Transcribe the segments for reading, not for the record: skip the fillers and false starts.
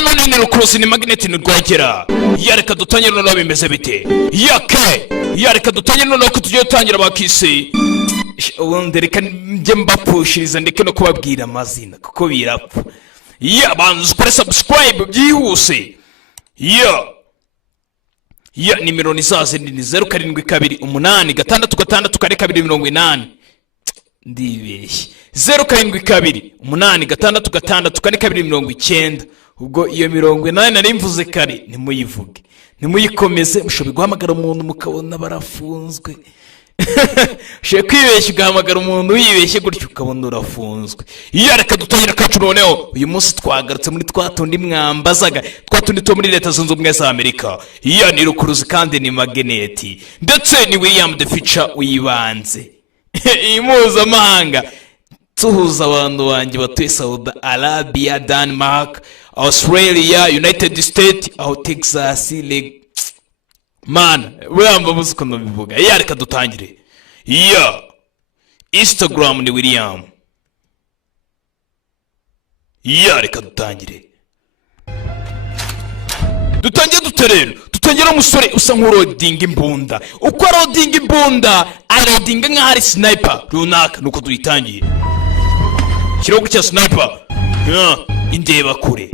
nanone ni rukuruzi ni magnet ni rwogera. Yareka dutangire noneho bimeze bite. Yake yareka dutangire noneho ko tugiye gutangira bakisi. Ubundi reka njye mbapushiriza ndeke no kubabwira amazina kuko birapfa. Banza kuri subscribe byihuse. Nimero ni zaze ni 0728664280. Ndibeshye 0728664290. ubwo iyo 80 nari mvuze kare ntimuyivuge ntimuyikomeze mushobe guhamagara umuntu mukabona barafunzwe. She kwibeshya ugahamagara umuntu wibeshye gutyo ukabona urafunzwe. Reka dutangira kacu noneho uyu munsi twagarutse muri twatundi mwambazaga twatundi to muri leta zunze ubumwe za Amerika. Ni rukuruzi kandi ni magneti ndetse ni William the Future uyibanze. Impuzamahanga tuhuza abantu banjye batuye Saudi Arabia, Denmark, Australia, United States, Texas, man, wamba muzuko no bivuga. Reka dutangire. Instagram ni William. Reka dutangire. Dutangiye duterero. Tutangira umusore usa nk'urodinga imbunda. Uko arodinga imbunda, arodinga nk'ahari sniper runaka nuko duyitangiye. Kirogo cya sniper. Indeba kure.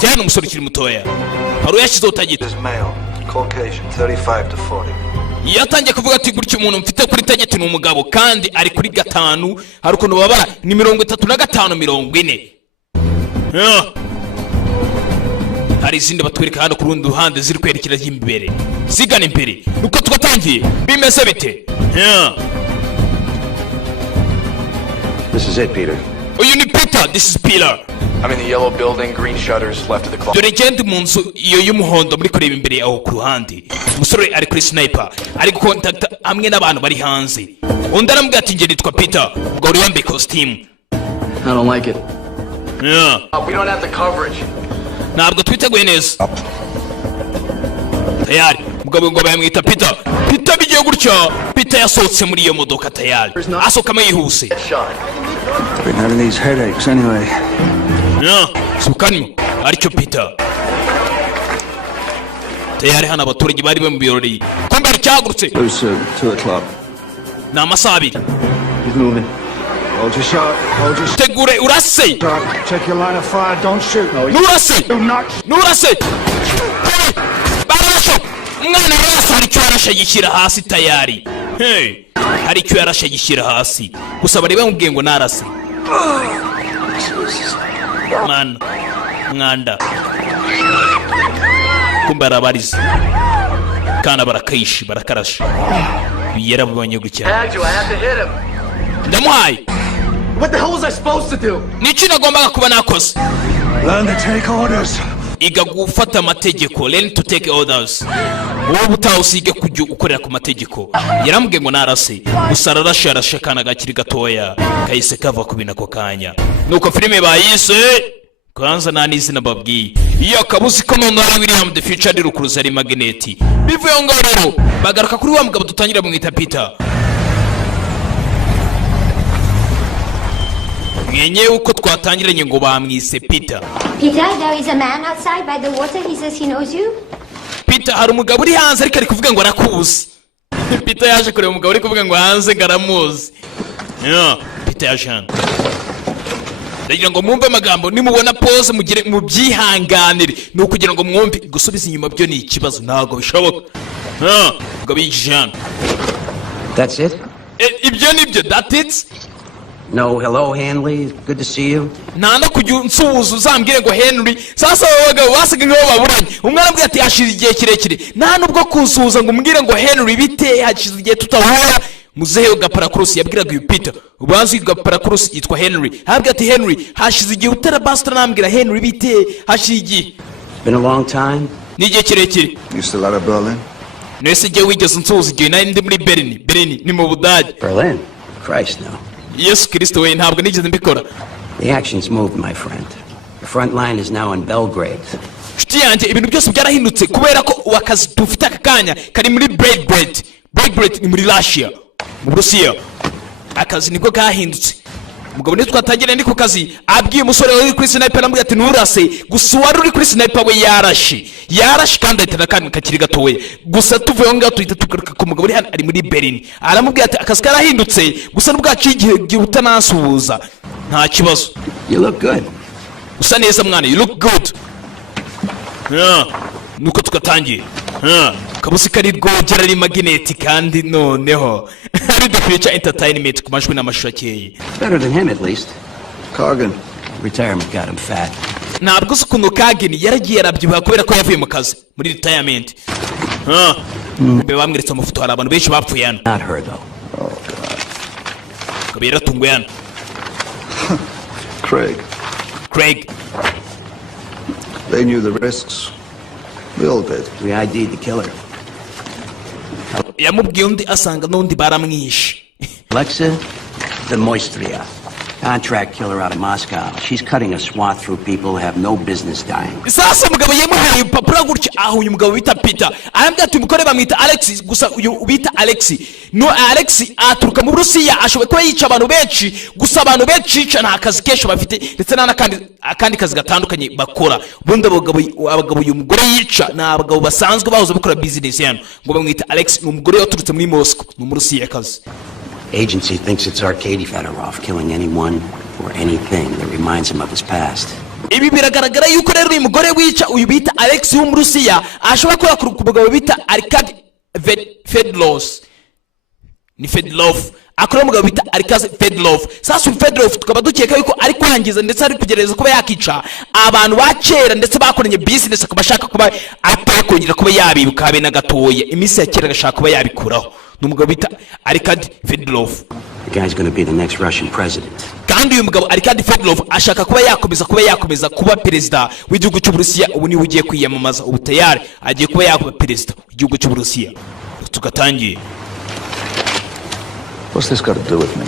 Cyane umusore kiri mutoya. Haro yashize utagita. Caucasian 35 to 40. Yatangiye kuvuga ati gutyo umuntu mfite kuri tageti ni umugabo kandi ari kuri 5 hari ukuntu babara ni 35 40. Hari izindi batwereka hano ku rundi ruhande ziri kwerekera imbere zigana imbere nuko twatangiye bimeze bite. This is it, Peter. Uyu ni Peter, this is Peter. I'm in the yellow building, green shutters left of the clock. Dore gende munzu iyo y'umuhondo muri kureba imbere aho ku ruhande. Umusore ari kuri sniper ari gukontakta amwe n'abantu bari hanze. Undi arambwira ati nge nitwa Peter ubwo uri wambaye costume. I don't like it. We don't have the coverage. Ntabwo twiteguye neza. Tayari mugabo ngo bayamwita Peter. Peter bigiye gutya. Peter yasohotse muri iyo modoka tayari. Asoka yihuse. Been having these headaches anyway. Sukanyo aricyo Peter. Tayari hana abaturage bari mu birori. Kombe cyagurutse. 2:00. Na amasaha 2. He's moving. Hold your shot. Hold your Tegure urase. Check your line of fire. Don't shoot. Nurase. Nurase. Barasho. Mwana rasa aricyo arashagikira hasi tayari. Aricyo yarashagikira hasi. Gusa bari bamubwiye ngo narase. Man, nganda kumbara barize kana barakayishi barakarasha biyera bubanye gucya. Ndamuhaye. What the hell was I supposed to do? Niki nagombaga kuba nakoze? Learn to take orders. Iga gufata amategeko. Learn to take orders. Wowe utawusige kujya ukorera ku mategeko. Yarambwiye ngo narase usararasha arashakana gakiri gatoya kahise kava ku binako kanya. Nuko filime bayise kwanza nani izina babwiye. Kabuzi ko none ari William the Future ari rukuruza ari magneti. Bivuye ngo rero bagaruka kuri wa mugabo dutangira bamwita Peter. Mwenye uko twatangiranye ngo bamwise Peter. Peter, there is a man outside by the water. He says he knows you. Peter hari umugabo uri hanze ariko ari kuvuga ngo arakuzi. Peter yaje kureba umugabo uri kuvuga ngo hanze ngaramuzi. Peter yaje. Ndagira ngo mwumve amagambo nimubona pause mugire mu byihanganire no kugira ngo mwumve gusubiza inyuma byo ni ikibazo ntago bishoboka. Ngo bijana. That's it? Ibyo nibyo, that it? No, hello Henry, good to see you. Nanda kujya nsuhuza uzambwire ngo Henry. Sasa abagabo basiga ngo baburanye. Umwana ambwiye ati hashize igihe kirekire. Nta nubwo kunsuhuza ngo umbwire ngo Henry bite hashize igihe tutahura. Muzehe Gaparakurusi yabwiraga uyu Peter. Ubanzi Gaparakurusi yitwa Henry. Habwe ati Henry hashize igihe utarabasta nambwira Henry bite hashize igihe. Been a long time. Ni igihe kirekire. You still out of Berlin? Nese igihe wigeze nsuhuza igihe nari ndi muri Berlin ni mu Budage. Berlin? Christ no. Yesu Kristo we ntabwo nigeze mbikora. The action's moved, my friend. The front line is now in Belgrade. Shiti yanjye ibintu byose byarahindutse kubera ko wakazi dufite akanya kari muri Belgrade ni muri Russia mu Burusiya. Akazi niko kahindutse. umugabo niyo twatangira ndi ku kazi abwiye umusore uri kuri sniper aramubwira ati nturase gusa uwari uri kuri sniper we yarashe kandi ahita kandi kakiri gatowe gusa tuvuye aho ngaho tuhita tugaruka ku mugabo uri hano ari muri Berlin aramubwira ati akazi karahindutse gusa n'ubwacu igihe utanasuhuza nta kibazo. You look good. Usa neza mwana, you look good. Nuko tugatangiye kabusi kari rwogera ari magnet kandi noneho ari the future entertainment ku majwi n'amashusho akeye. Better than him at least. Cargan. Retirement got him fat. Ntabwo se ukuntu Cargan yaragiye arabyibuha kubera ko yavuye mu kazi muri retirement. Mbe bamweretse amafoto hari abantu benshi bapfuye hano. Not her though. Oh God. Kabera tunguye hano. Craig. They knew the risks. We all did. We ID'd the killer. Yamubwiye undi asanga n'undi baramwishe. Alexa, the Moistria. Contract killer out of Moscow. She's cutting a swath through people who have no business dying. Sasa mugabo yemuhaye upapura gutya aho uyu mugabo bita Peter arambwira ati umukore bamwita Alex gusa uyu bita Alex no Alex aturuka mu Burusiya ashoboye kuba yica abantu benshi gusa abantu benshi yica nta kazi kesho bafite ndetse akandi kazi gatandukanye bakora ubundi abagabo uyu mugore yica na abagabo basanzwe bahoze bakora business yano ngo bamwita Alex ni umugore yaturutse muri Moscow mu Burusiya kazi. Agency thinks it's Arkady Fedorov killing anyone or anything that reminds him of his past. Ibi biragaragara yuko rero uyu mugore wica uyu bita Alex wo mu Rusiya ashobora kora ku mugabo bita Arkady Fedorov ni Fedorov akora umugabo bita Arkady Fedorov. Sasa Fedorov tukaba dukeka yuko ari kwangiza ndetse ari kugereza kuba yakica abantu bakera ndetse bakoranye business akabashaka kuba atakongera kuba yabibuka habe na gatoya imisi ya kera gashaka kuba yabikuraho. Numugabo bita Arkady Fedorov. The guy's going to be the next Russian president. Kandi uyu mugabo Arkady Fedorov ashaka kuba yakomeza kuba perezida w'igihugu cy'u Burusiya ubu ni ugiye kwiyamamaza ubu tayari agiye kuba yakuba perezida w'igihugu cy'u Burusiya. Tugatangiye. What's this got to do with me?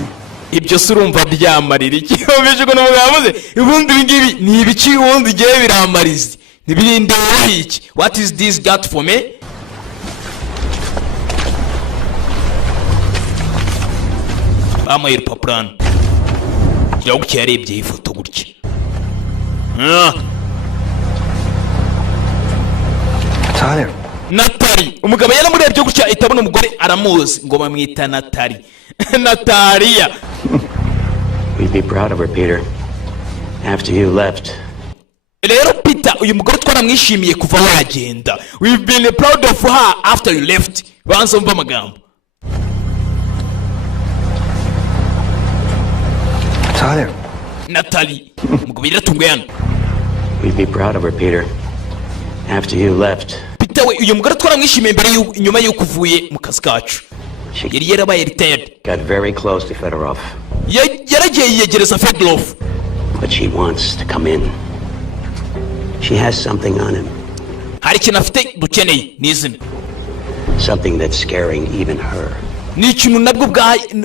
Ibyo surumva byamarira iki ubije ko n'umugamuze ubundi ngibi ni ibiki wundi giye biramarize nibirinde iki. What is this got for me? Amayir papran yagukiye arebye ifoto gutya Natali umugabo yaramurebye gutya itabona umugore aramuzi ngo bamwita Natali Natalia. We'd be proud of her, Peter. After you left. Rero Peter uyu mugore twaramwishimiye kuva wagenda. We've been proud of her after you left. Banza umva amagambo. Natalie. We'd be proud of her, Peter. After you left. Peter we uyu mugore twaramwishimiye mbere inyuma yuko uvuye mu kazi kacu. Yari yarabaye retired. Got very close to Fedorov. Yaragiye yegereza Fedorov. But she wants to come in. She has something on him. Hari ikintu afite dukeneye n'izina. Something that's scaring even her. Ni ikintu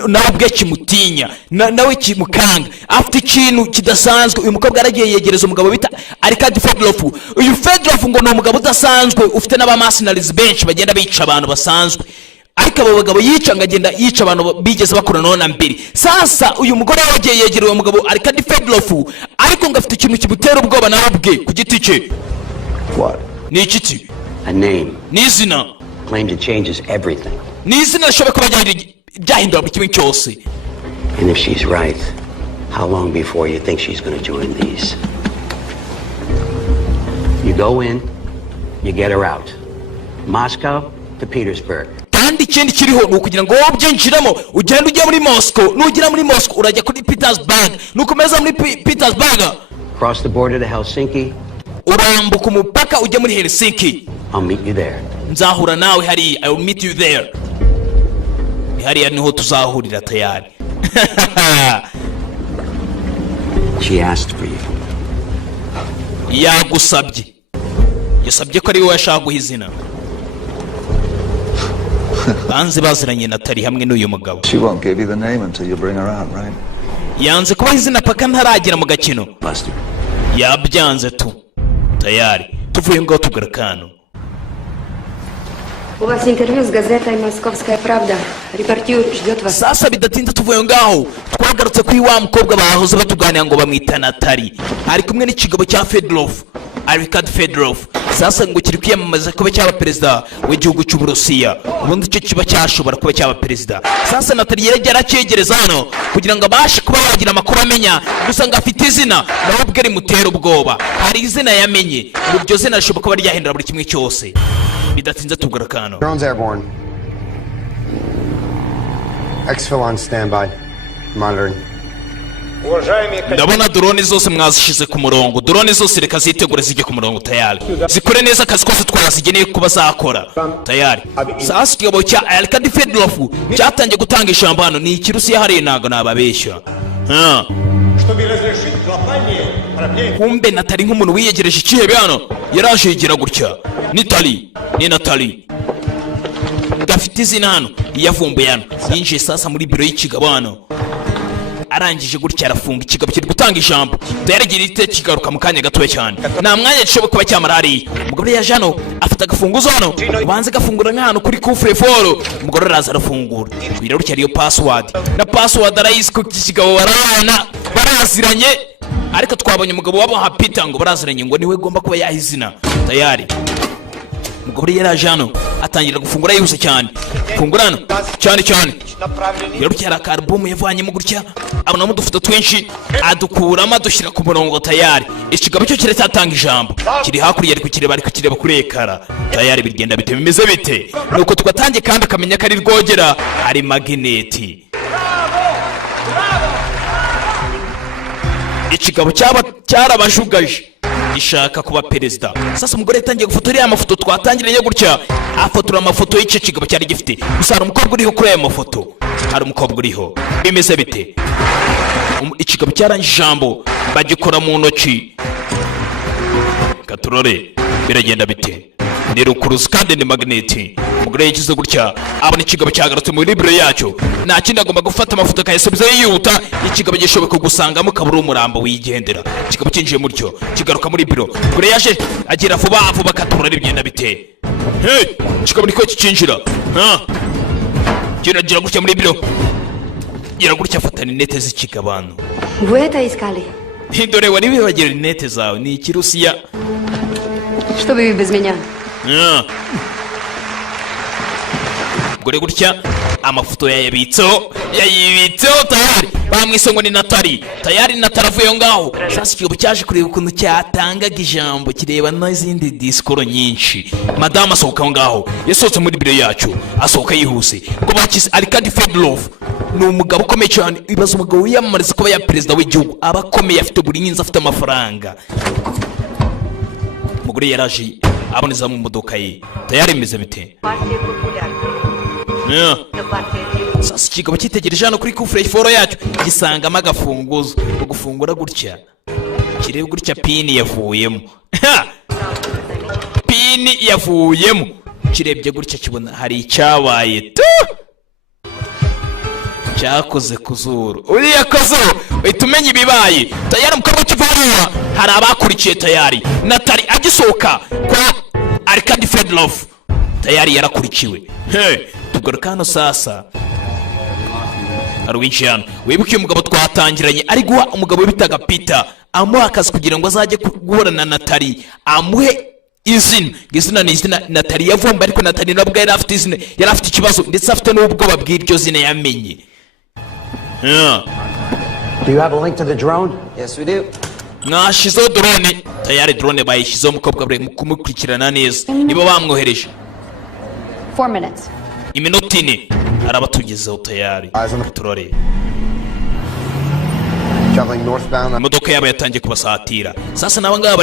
nabwo kimutinya nawe kimukanga afite ikintu kidasanzwe. Uyu mukobwa aragiye yegereza umugabo bita Arkady Fedorov. Uyu Fedorov ngo ni umugabo udasanzwe ufite n'abamercenaries benshi bagenda bica abantu basanzwe ariko abo bagabo yica ngagenda yica abantu bigeze bakora none mbere. Sasa uyu mugore yagiye yegereye uwo mugabo Arkady Fedorov ariko ngafite ikintu kimutera ubwoba nawe bwe ku giti cye. What? Ni iki? A name. Ni izina. Claimed it changes everything. Ni izina rishobora kuba ryahindura buri kimwe cyose. And if she's right, how long before you think she's going to join these? You go in, you get her out. Moscow to Petersburg. Kandi ikindi kiriho ni ukugira ngo wowe byinjiramo ugenda ujya muri Moscow nugera muri Moscow urajya kuri Petersburg nukomeza muri Petersburg. Cross the border to Helsinki. Urambuka umupaka ujya muri Helsinki. I'll meet you there. Nzahura nawe hari. I will meet you there. Hariya niho tuzahurira tayari. She asked for you. Yagusabye ko ari wowe yashaka guha izina. Banze baziranye Natali hamwe n'uyu mugabo. She won't give you the name until you bring her out, right? Yanze kuba izina paka ntaragera mu gakino. Buster. Yabyanze tu. Tayari tuvuye ngo tugarakano. У вас интервью с газетой «Московская правда». Репортер ждет вас. Sasa bidatinda tuvuye ngaho twagarutse kuri wa mukobwa bahoze batuganira ngo bamwita Natali ari kumwe n'ikigabo cya Fedorov Arkad Fedorov. Sasa ngo kiri kwiyamamaza kuba cyaba perezida w'igihugu cy'Uburusiya, ubundi icyo kiba cyashobora kuba cyaba perezida. Sasa Natali yaracyegereza hano kugira ngo abashe kuba yagira amakuru amenya, gusa ngo afite izina nawe ubwe rimutera ubwoba. Hari izina yamenye, iryo zina rishobora kuba ryahindura buri kimwe cyose. Bidatinze tugura kano. Drone's airborne. Exfil on standby. Monitoring. Ndabona drone zose mwazishize ku murongo. Drone zose reka zitegure zijye ku murongo tayari. Zikore neza akazi kose twazigeneye kuba zakora. Tayari. Sasa ikigabo cya Arkad Fedorov cyatangiye gutanga ijambo hano. Ni ikirusiya hariya ntago nababeshya. Kumbe Natali nk'umuntu wiyegereje ikihebe hano yaraje yigira gutya. Ni Natali gafite izina hano yavumbuye hano yinjiye sasa muri biro y'ikigabo hano arangije gutya arafunga ikigabo kiri gutanga ijambo tayaragira ite kigaruka mu kanya gatoya cyane nta mwanya gishoboka kuba cyamara hariya. Umugore yaje hano afite agafunguzo hano ubanze gafungura nk'ahantu kuri kufure foro. Umugore araza arafungura kwira gutya ariyo password na password arayisi ku kigabo barabana baraziranye, ariko twabonye umugabo wabo nka Peter ngo baraziranye ngo niwe gomba kuba yahizina tayari. Umugore yaraje hano atangira gufungura yihuse cyane fungura hano cyane rero cyara album yavanyemo gutya abonamo udufoto twinshi adukuramo adushyira ku murongo tayari. Ikigabo cyo kiratanga ijambo kiri hakurya ari kukireba kuri ekara tayari. Bigenda bite bimeze bite nuko tugatangiye kandi akamenya ko ari rwogera ari magneti. Ikigabo cyarabashugaje ishaka kuba perezida. Sasa umugore yatangiye gufotora ya mafoto twatangiranye gutya afotora amafoto y'icyo kigabo cyari gifite. Gusa hari umukobwa uriho kuri aya mafoto, hari umukobwa uriho. Bimeze bite? Ikigabo cyarangije ijambo bagikora mu ntoki. Katurore biragenda bite? Ni rukuruzi kandi ni magneti. Umugore yagize gutya abona ikigabo cyagarutse muri biro yacyo, nta kindi agomba gufata amafoto akayasubiza yihuta. Ikigabo gishoboka gusangamo kabura umurambo wigendera. Ikigabo cyinjiye muri cyo kigaruka muri biro. Umugore yaje agira vuba Katurore bigenda bite? Ikigabo niko kicinjira gira gutya muri biro gira gutya afata linete z'ikigabano. Вы это искали? Dore wari wibagira linete zawe, ni ikirusiya. Что вы без меня? Gore gutya amafoto yayibitseho tayari. Bamwise ngo ni Natali tayari. Natali avuye ngaho. Sasa ikigabo cyaje kureba ukuntu cyatangaga ijambo kireba n'izindi disikoro nyinshi. Madame asohoka ngaho yasohotse muri biro yacu asohoka yihuse ngo bakize Arkad Fedorov. Ni umugabo ukomeye cyane. Ibaza umugabo wiyamamariza kuba ya perezida w'igihugu aba akomeye, afite buri nyinzi, afite amafaranga. Umugore yaraje aboneza mu modoka ye tayari. Imeze bite? Sasa ikigabo cyitegereje hano kuri kufure foro yacyo gisangamo agafunguzo gufungura gutya kireba gutya pini yavuyemo. Pini yavuyemo kirebye gutya kibona hari icyabaye cyakoze kuzuru. Uriya kazuru uhita umenya ibibaye tayari. Mukabwa kivaruwa hari abakurikiye tayari. Natali agisohoka kwa Arkad Fedorov tayari yarakurikiwe. Tugaruka hano sasa arwinshi hano. Wibuke umugabo twatangiranye ari guha umugabo bitaga Peter amuha akazi kugira ngo azajye guhura na Natali amuhe izina ni izina Natali yavumba, ariko Natali nabwo yari afite izina, yari afite ikibazo ndetse afite n'ubwoba bw'iryo zina yamenye. Do you have a link to the drone? Yes, we do. Mwashizeho drone tayari. Drone bayishyizeho umukobwa bari kumukurikirana neza. Nibo bamwohereje 4 minutes. iminota 4 arabatugezeho tayari. Turore imodoka yabo yatangiye kubasatira. Sasa nabo ngaba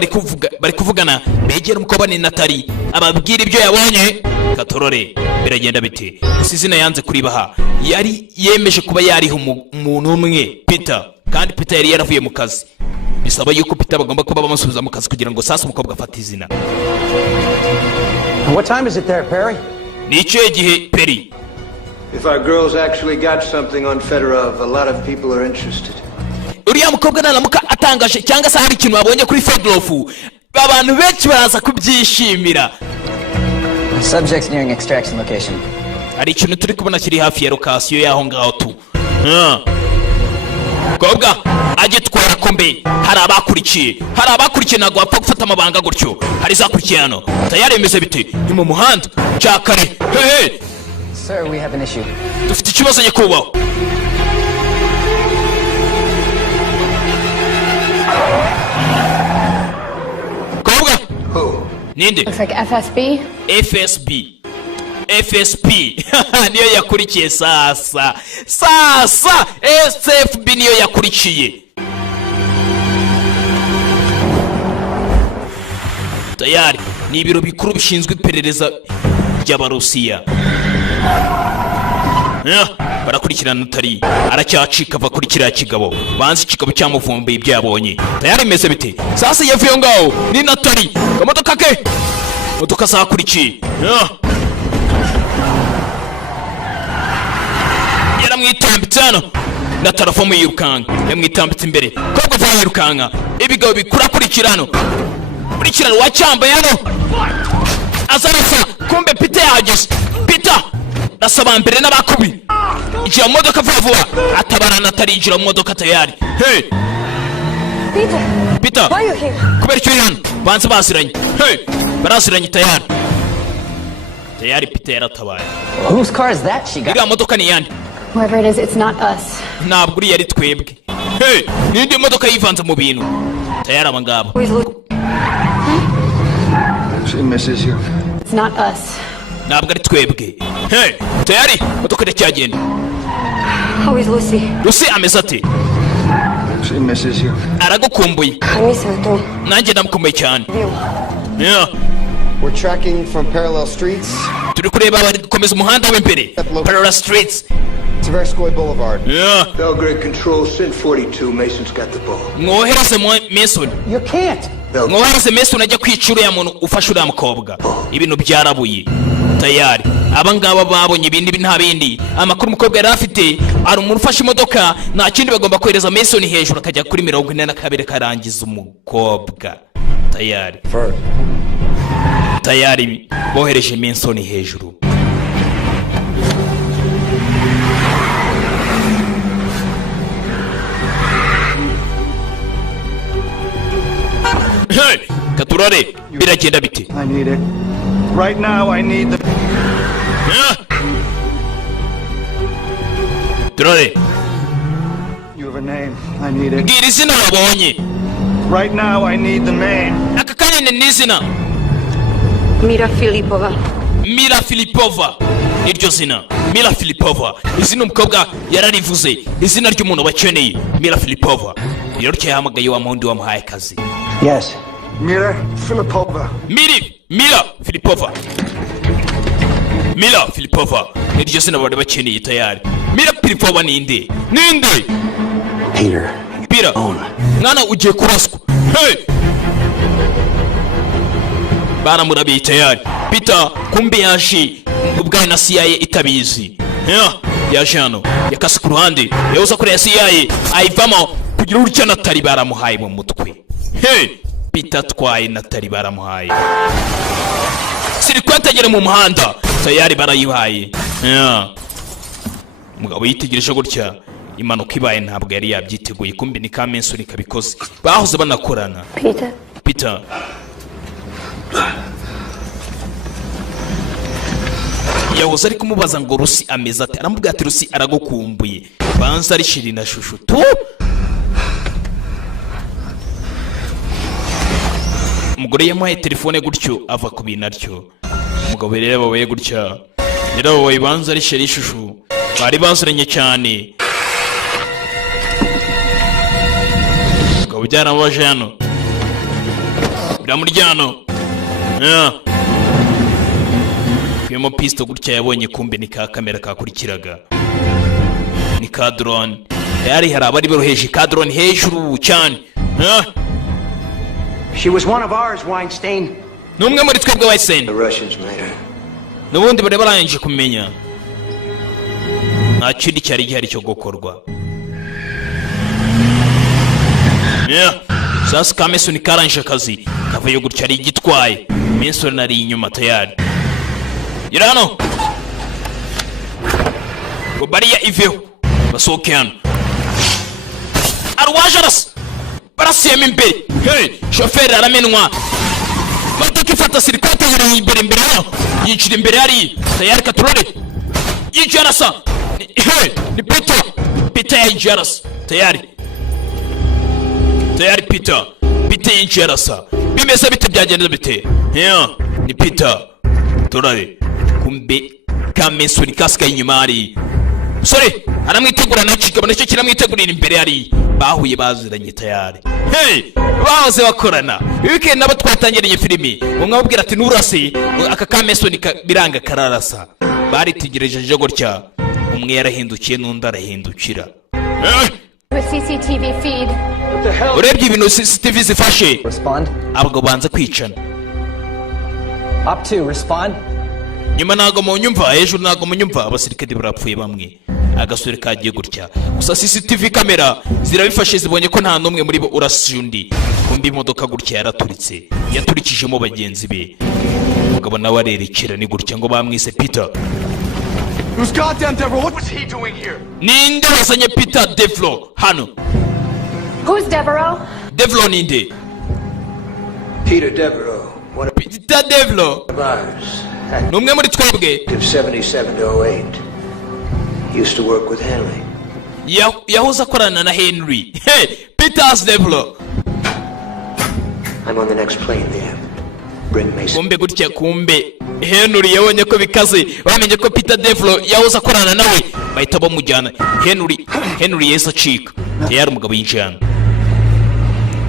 bari kuvugana begera umukobwa ni Natali ababwira ibyo yabonye. Katurore biragenda bite? Gusa izina yanze kuribaha. Yari yemeje kuba yariho umuntu umwe Peter, kandi Peter yari yaravuye mu kazi. Bisaba yuko Peter bagomba kuba bamusubiza mu kazi kugira ngo sasa umukobwa afate izina. What time is it there, Perry? Ni icyo gihe Perry. If our girls actually got something on Fedorov, a lot of people are interested. Uriya mukobwa naramuka atangaje cyangwa se hari ikintu babonye kuri Fedorov, abantu benshi baraza kubyishimira. Subject's nearing extraction location. hari ikintu turi kubona kiri hafi ya lokasiyo y'aho ngaho tu. Kobwa agitwara kombe, hari abakurikiye ntabwo wapfa gufata amabanga gutyo. Hari zakurikiye hano tayari imeze bite? Ni mu muhanda cyakare. Hey Sir, we have an issue. dufite ikibazo nyakubahwa. Kobwa ninde? Looks like FSB. FSB niyo yakurikiye sasa SFB niyo yakurikiye. Tayari ni ibiro bikuru bishinzwe iperereza ry'Abarusiya. Barakurikirana utari aracyacika ava kuri kiriya kigabo, banze ikigabo cyamuvumbuye ibyo yabonye. Tayari imeze bite? Sasa yavuye ngaho ni Natali kamodoka ke modoka zakurikiye. Yaramwitambitse hano na telefone yirukanga, yamwitambitse imbere kobwa va yirukanga. Ibigabo bikurakurikirana wacyambaye hano azarasa. Kumbe Peter yahageze. Peter nasaba mbere n'abakubi ijya mu modoka vuba atabara Natali injira mu modoka tayari. Hey Peter, Why are you here? kubera icyo hano banze baziranye. Hey baraziranye tayari. Peter yaratabaye. Whose car is that she got? Iriya modoka ni yandi? Whoever it is, it's not us. Ntabwo uri yari twebwe. Hey nindi modoka yivanze mu bintu tayari abangaba. She misses you. It's not us. Ntabwo ari twebwe. Hey tayari modoka iracyagenda. How is Lucy? Lucy ameze ate? She misses you. Aragukumbuye. I miss her too. Nanjye ndamukumbuye cyane. We're tracking from parallel streets turi kureba bari gukomeza umuhanda w'imbere parallel streets to Verskoy Boulevard. Belgrade control, Sin 42. Mason's got the ball. mwohereze Mason. You can't. mwohereze Mason ajya kwica uriya muntu ufashe uriya mukobwa. Ibintu byarabuye tayari. Abangaba babonye ibindi nta bindi. Amakuru umukobwa yari afite ari umuntu ufashe imodoka, nta kindi bagomba kohereza Mason hejuru akajya kuri 42 karangiza umukobwa tayari bohereje Mason hejuru. Hey katurare biragenda bite? I need it. Right now I need the... Turare You have a name. I need it. mbwira izina wabonye. Right now I need the name. Aka kanya ni izina Mira Filipova. Mira Filipova niryo zina. Mira Filipova izina umukobwa yararivuze, izina ry'umuntu bakeneye. Mira Filipova rero cyahamagaye wa mundi wamuhaye akazi. Yes. Mira Filipova. Mira Filipova. Mira Filipova niryo zina bari bakeneye tayari. Mira Filipova ninde? Peter mwana ugiye kuraswa. Hey baramurabiye tayari. Peter kumbe yaje ubwaye na CIA itabizi. Yaje hano yakase ku ruhande yahoza kuri ya CIA ayivamo kugira urutya Natali baramuhaye mu mutwe. Hey Peter twaye Natali baramuhaye. Siri kwatagera mu muhanda tayari barayihaye. Mugabo yitegereje gutya imanuka ibaye ntabwo yari yabyiteguye. Kumbe ni Mason kabikoze. Bahoze banakorana. Peter yahoze ari kumubaza ngo Lucy ameze ate. Aramubwira ati Lucy aragukumbuye. Banza ari shiri na shushu tu. Umugore yamuhaye telefone gutyo ava ku binaryo. Umugabo rero babaye gutya. Rero babaye banza ari shiri shushu. Bari bazuranye cyane. Umugabo byaramubaje hano. Biramuryano. Kuyemo pisto gutya yabonye kumbe ni ka kamera kakurikiraga. Ni ka drone. Yari hari abari baroheje ka drone hejuru cyane. She was one of ours, Weinstein. Numwe muri twebwe Weinstein. The Russians made her. Nubundi bare barangije kumenya. Nta kindi cyari gihari cyo gukorwa. Sasa Mason karangije akazi. Kavuye gutya ari gitwaye. Mason ari inyuma tayari. gira hano ngo bariya iveho basohoke hano arwaje barasiyemo imbere hey shoferi aramenwa modoka ifata sirikate yiri imbere hano yicira imbere hari tayari katurore yijarasa hey ni Peter yijarasa tayari Peter yijarasa bimeze bite byagenze bite ni Peter turare kumbe kamesuri kaska inyuma hari sorry aramwitegura nacikaba nicyo kiramwitegurira imbere hari bahuye baziranye tayari hey bahoze bakorana weekend nabo twatangiriye filimi umwabwira ati nurase aka kamesoni biranga kararasa baritegereje gutya umwe yarahindukiye n'undi arahindukira CCTV feed. urebye ibintu CCTV zifashe Respond. abagabo banza kwicana Op 2, respond. nyuma ntago mu nyumva hejuru ntago mu nyumva abasirikare barapfuye bamwe agasore kagiye gutya gusa CCTV kamera zirabifashe zibonye ko nta numwe muri bo urasije undi kumbi imodoka gutya yaraturitse yaturikijemo bagenzi be umugabo nawe arerekera ni gutya ngo bamwise Peter. Who's goddamn Devereaux? What was he doing here? Ninde wazanye Peter Devereaux hano? Who's Devereaux? Devereaux ninde? Peter Devereaux, one Peter Devereaux of ours. numwe muri twebwe 77 to 08. Used to work with Henry. yahoze akorana na Henry. Hey, Peter's Devereaux. I'm on the next plane there. Bring Mason. Kumbe gutya kumbe Henry yabonye ko bikaze bamenye ko Peter Devereaux yahoze akorana nawe bahita bamujyana Henry yesa acika yari umugabo yinjana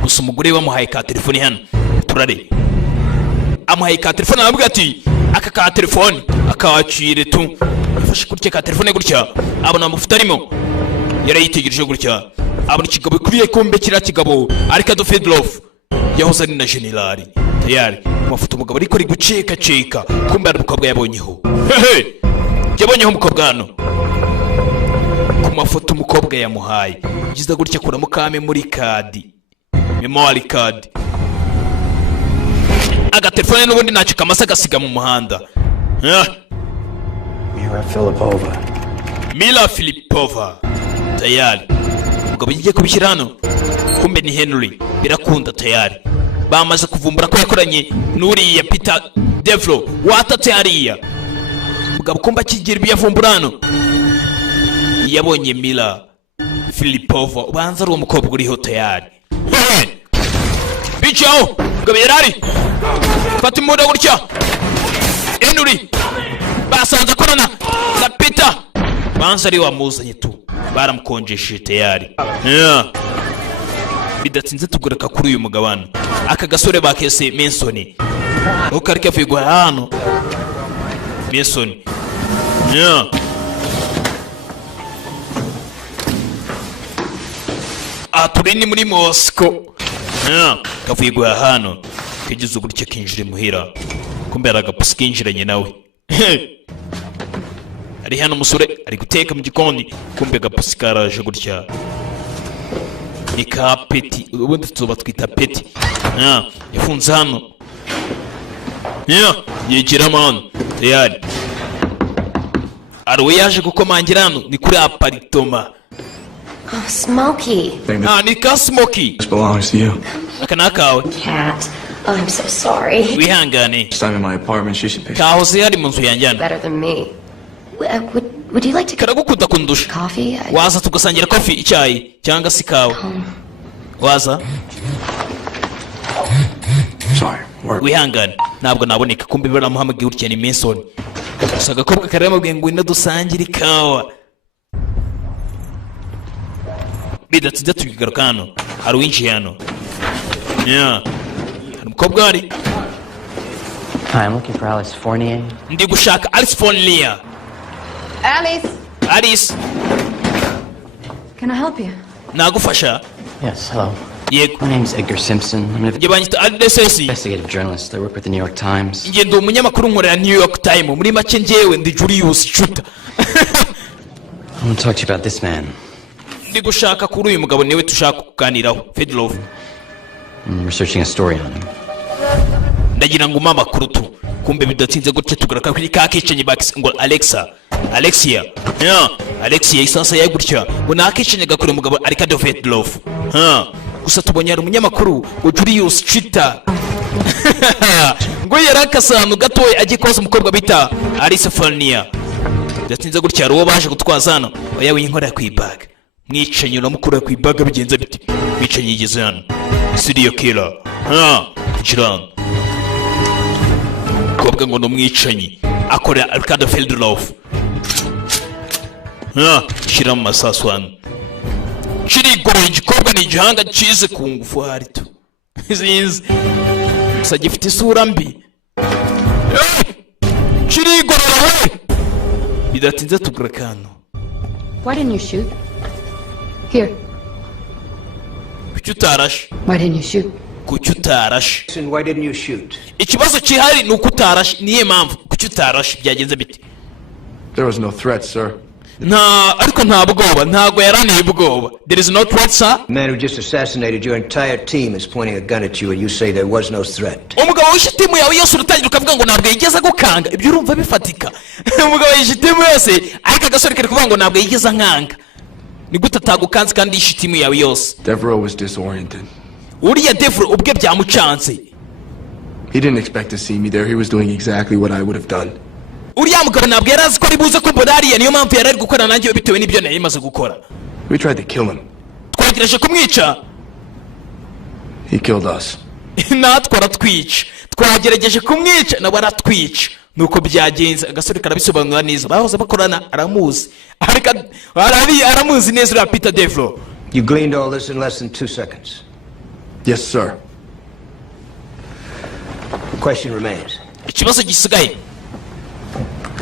gusa umugore bamuhaye ka telefone hano turare amuhaye ka telefone arabwira ati aka ka telefone akawacire tu afashe gutya ka telefone gutya abona amafuta arimo yarayitegereje gutya abona ikigabo kuriye kombe kira kigabo ariko do Fedorov yahoze ari na generali tayari amafuta umugabo ariko ari guceka kumbe ari umukobwa yabonyeho yabonyeho umukobwa hano ku mafoto umukobwa yamuhaye giza gutya kuramo kame muri kadi memory card aga telefone n'ubundi ntacyo kamasa gasiga mu muhanda. Mila Filipova tayari umugabo yigiye kubishyira hano kumbe ni Henry birakunda tayari bamaze kuvumbura ko yakoranye n'uriya Peter Devereaux watatse hariya umugabo kumba kigira ibiyavumbura hano yabonye Mila Filipova ubanza ari umukobwa uriho tayari bicaho umugabo yarari fata imbunda gutya Henry basanze akorana na Peter banza ari wamuzanye tu baramukonjeshe tayari bidatinze tugureka kuri uyu mugabano aka gasore bakese Mason ukarike afigwa hano Mason turini muri Moscow kavigwa hano kigize gutya kinjire muhira kumbe aragapusi kinjiranye nawe ari hano umusore ari guteka mu gikoni kumbe gapusi karaje gutya ni ka peti ubundi tuba twita peti yafunze hano yegera hano tayari ariwe yaje gukomangira hano ni kuri aparitoma. Oh, Smokey. Ni ka Smokey. This belongs to you. Aka nakawe. Cat. Oh, I'm so sorry. Wihangane. Next time in my apartment, she should pay. Kahoze hari mu nzu yanjye. Better than me. Would you like to karagukunda kundusha coffee? Waza tugasangira coffee icyayi cyangwa si kawe. Waza? Sorry. Wihangane ntabwo naboneka kumbe baramuhamagaye urya ni Mason. Gusa agakobwa karamubwiye ngo ina dusangire ikawa. Bidatinze tukigaruka hano hari uwinjiye hano. Hari umukobwa hari. Hi, I'm looking for Alice Fournier. Ndi gushaka Alice Fournier. Alice. Can I help you? Nagufasha? Yes, hello. Yego. My name's Edgar Simpson. I'm an investigative journalist. I work with the New York Times. Nge ndi umunyamakuru nkorera New York Times. Muri make ngewe ndi Julius Chuta. I want to talk to you about this man. Ndi gushaka kuri uyu mugabo niwe tushaka kuganiraho Fedorov. I'm researching a story on him. Ndagira ngo mama makuru tu kumbe bidatinze gutya tugaruka kuri ka kicenye ngo Alexia isasa yaye gutya ngo nakicenye gakore umugabo arika Dovedlov gusa tubonye ari umunyamakuru ngo Julius Chita ngo yarakasanu gatoye agikoza umukobwa bita Agasobanuye bidatinze gutya ari uwo baje gutwaza hano oya inkorera ku ibaga mwicenye uramukura ku ibaga bigenze biti mwicenye yigeze hano serial killer Jiran kobwa ngo nomwicanyi akora Arcade Feldlov shira mu masasu hano kirigoro igikobwa ni igihanga cize ku ngufu harito izinzi gusa gifite isura mbi kirigoro bidatinze tugura kano. Why didn't you shoot? Here. Kuki utarashe? Why didn't you shoot? Kuki utarashe? Why didn't you shoot? Ikibazo kihari ni uko utarashe. Niye mpamvu kuki utarashe byagenze bite? There was no threat, sir. Ariko nta bwoba, ntago yaraniye ubwoba. There is no threat, sir. The man who just assassinated your entire team is pointing a gun at you and you say there was no threat. Umugabo wishe timu yawe yose uratangira ukavuga ngo ntabwo yigeze gukanga. Ibyo urumva bifatika. Umugabo wishe timu yose ariko agasore kari kuvuga ngo ntabwo yigeze nkanga. Ni gute atagukanze kandi yishe timu yawe yose? Devereaux was disoriented. Uriya Devereaux ubwe byamucanze. He didn't expect to see me there. He was doing exactly what I would have done. Uriya mugabo ntabwo yari azi ko ari buze kumbona hariya, niyo mpamvu yari ari gukora nanjye bitewe n'ibyo nari maze gukora. We tried to kill him. Twagerageje kumwica. He killed us. Natwe aratwica. Twagerageje kumwica nawe aratwica. Nuko byagenze. Agasore karabisobanura neza. Bahoze bakorana aramuzi. Ariko aramuzi neza uriya Peter Devereaux. You gleaned all this in less than 2 seconds. Yes, sir. The question remains. Ikibazo gisigaye.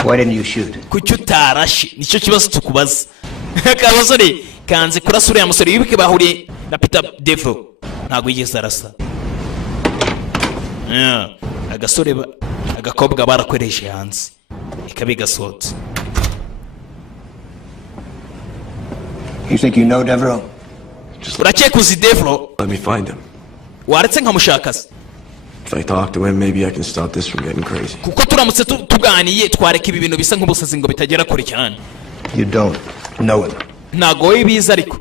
Why didn't you shoot? Kuki utarashe? Nicyo kibazo tukubaza. Kabasore kanze kurasa uriya musore wibuke bahuriye na Peter Devereaux. Ntago yigeze arasa. Agasore agakobwa barakwereje hanze. Ikabe gasotse. You think you know Devereaux? Urakeka uzi Devereaux? Let me find him. Waretse nkamushakaza. If I talk to him, maybe I can stop this from getting crazy. Kuko turamutse tuganiye twareka ibi bintu bisa nk'ubusazi ngo bitagera kure cyane. You don't know him. Ntago wibiza ariko.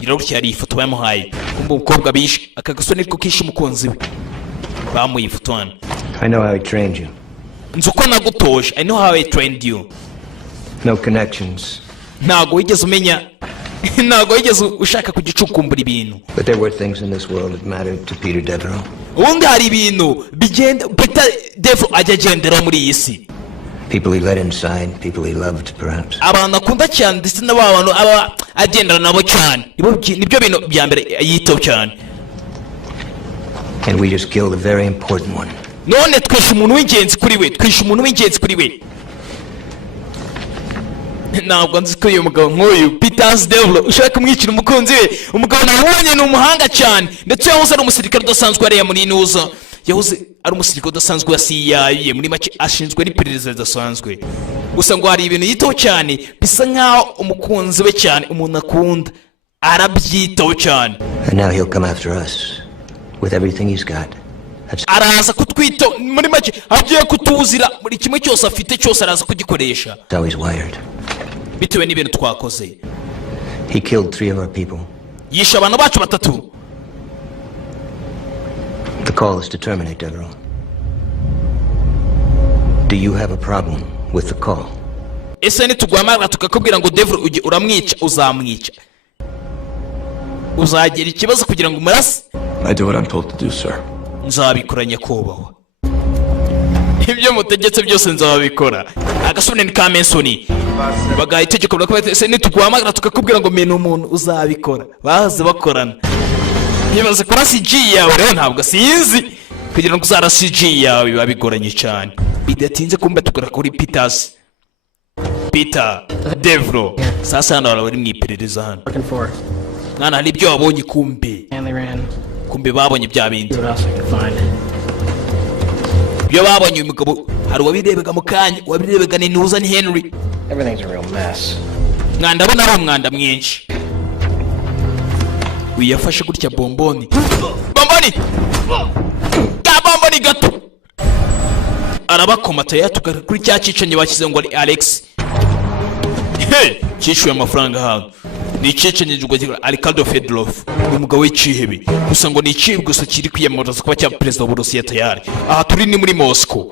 Irauki yari ifoto bamuhaye. Umukobwa bishe akagasone niko kishe umukunzi we. Bamuye ifoto hano. I know how he trained you. Nzuko nagutoje. I know how I trained you. No connections. Ntago wigeze umenya. Ntago wigeze ushaka kugicukumbura ibintu. But there were things in this world that mattered to Peter Devereaux. Ubundi hari ibintu bigenda Peter Devereaux ajya agendera muri iyi si. People he let inside, people he loved, perhaps. Abantu akunda cyane ndetse n'abantu aba agendera nabo cyane. Nibyo bintu bya mbere yitaho cyane. And we just killed a very important one. None twishe umuntu w'ingenzi kuri we. Twishe umuntu w'ingenzi kuri we. Ntabwo nzi ko uyu mugabo nk'uyu Peter Devereaux ushaka kumwicira umukunzi we. Umugabo nabonye ni umuhanga cyane ndetse yahoze ari umusirikare udasanzwe ariya muri Nuza. Yahoze ari umusirikare udasanzwe wa CIA muri make ashinzwe n'iperereza ridasanzwe. Gusa ngo hari ibintu yitaho cyane bisa nkaho umukunzi we cyane umuntu akunda arabyitaho cyane. And now he'll come after us with everything he's got. Araza kutwita muri make agiye kutuzira muri kimwe cyose afite cyose araza kugikoresha. That's how he's wired. Bitewe n'ibintu twakoze. He killed 3 of our people. Yishe abantu bacu batatu. The call is to terminate Devereaux. Do you have a problem with the call? Ese nitugwamara tukakubwira ngo Devereaux uje uramwica uzamwica. Uzagira ikibazo kugira ngo umurase? I do what I'm told to do, sir. Nzabikoranya kubahwa. Ibyo mutegetse byose nzabikora. Agasubira ni Kamensoni. Bagaye itegeko bakubita ese nitugwamara tukakubwira ngo mena umuntu uzabikora. Bahaze bakorana. Nibaze kora CG yawe rero ntabwo sinzi kugira ngo uzara CG yawe babigoranye cyane. Bidatinze kumbe tukora kuri Peter Devereaux. Sasa hano bari mwiperereza hano. Mwana hari ibyo wabonye kumbe. Kumbe babonye bya bindi. Byo babonye umugabo hari wabirebega mu kanya wabirebega ni Nuza ni Henry. Everything's a real mess. Mwanda bona ari umwanda mwinshi. Wiyafashe gutya bomboni. Bomboni! gato arabakomata yatugaruka kuri cya cicanye bashyize ngo ari Alex. Cyishyuye amafaranga hano ni icicanye Ricardo Fedorov, ni umugabo w'icihebe gusa ngo ni icibwe gusa kiri kwiyamamaza kuba cya perezida w'Uburusiya tayari. Aha turi ni muri Moscow,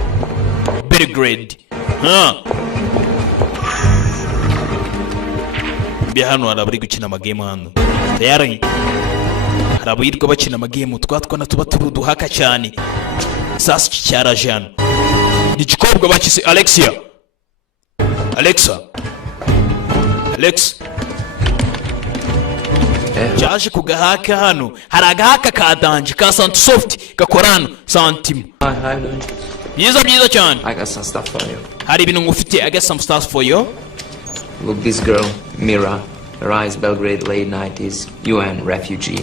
Belgrade. Mbe hano hari abari gukina amagame hano tayari, hari abirirwa bakina amagame twatwana tuba turuduhaka cyane. Sasa iki cyaraje hano ni igikobwa bakise Alexa. Cyaje kugahaka hano, hari agahaka ka danje ka Santisoft gakora hano santima. Byiza cyane. I got some stuff for you. Hari ibintu ngufite, I got some stuff for you. Look, this girl, Mira, rise Belgrade late 90s, UN refugee.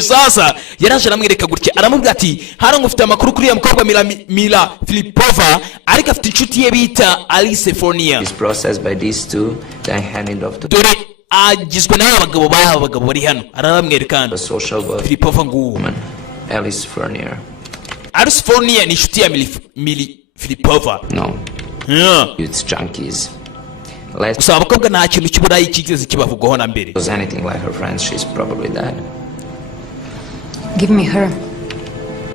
Sasa yaraje aramwereka gutya aramubwira ati hari ngufite amakuru kuri ya mukobwa Mila Filipova ariko afite inshuti ye bita Alice Fornia. Is processed by these two, then handed off to dore agizwe n'abagabo bari hano araramwereka hano. social worker Filipova nguwo Alice Fornia. Alice Fornia ni inshuti ya Mili Filipova. No. It's junkies. Gusa abakobwa nta kintu cy'uburayi kigeze kibavugwaho na mbere. Was anything like her friends, she's probably dead. Give me her.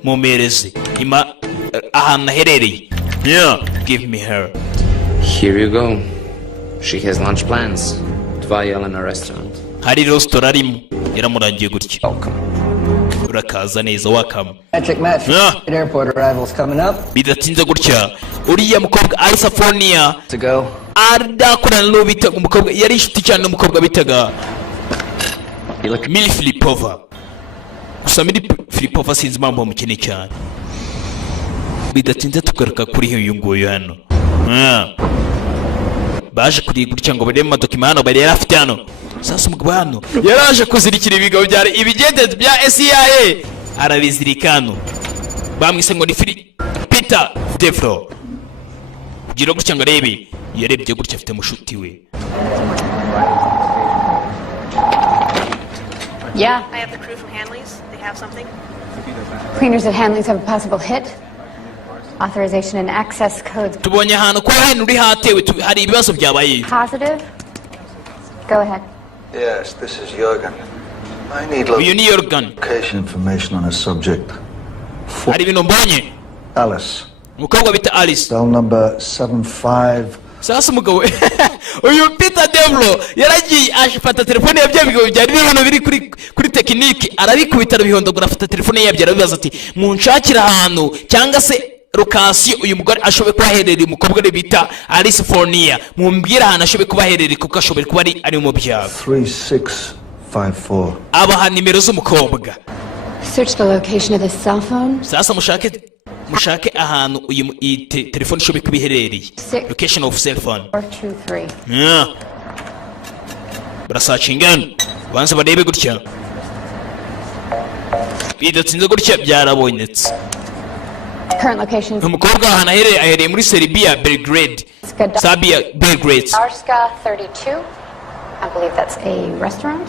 Mumereze ima ahantu aherereye. Give me her. Here you go. She has lunch plans. Tvayel in a restaurant. Hari restaurant arimo yaramurangiye gutya. Welcome. Urakaza neza wakama. Magic match. Airport arrivals coming up. Bidatinze gutya uriya mukobwa Alice Fornia To go. adakorana n'uwo bitaga umukobwa yari inshuti cyane n'umukobwa bitaga Mili Filipova. Gusa Mili Filipova sinzi impamvu bamukeneye cyane. Bidatinze tugaruka kuri uyu nguyu hano. Baje kuri gutya ngo barebe amadokima hano bari yarafite hano. Sasa umugabo hano yaraje kuzirikira ibigabo byari ibigended bya CIA arabizirika hano. Bamwise ngo ni Peter Devlo. Gira gutya ngo arebe yarebye gutya afite mushuti we. Yeah. I have the crew from Hanley's. They have something. Cleaners at Hanley's have a possible hit. Authorization and access codes. Tubonye hano ko hano uri hatewe hari ibibazo byabaye. Positive? Go ahead. Yes, this is Jürgen. I need Uyu ni Jürgen. location information on a subject. Hari ibintu mbonye. Alice. Umukobwa bita Alice. Cell number 75. Sasa umugabo uyu Peter Devlo yaragiye afata telefone ya byabigabo byari hano biri kuri tekiniki arabikubita arabihondagura afata telefone ye yabyara bibaza ati munshakira ahantu cyangwa se location uyu mugore ashobe kubaherera umukobwa re bita Alice Fornia mumbwira ahantu ashobe kubaherera kuko ashobe kuba ari mu byabo 3654. abaha nimero z'umukobwa. Search the location of the cell phone. Sasa mushake ahantu uyu telefone ishobe kubiherereye. Location of cell phone 423. Barasacinga banze barebe gutya bidatsinze gutya byarabonetse. Current location. Umukobwa ahantu aherereye muri Serbia Belgrade. Serbia Belgrade. Arska 32. I believe that's a restaurant.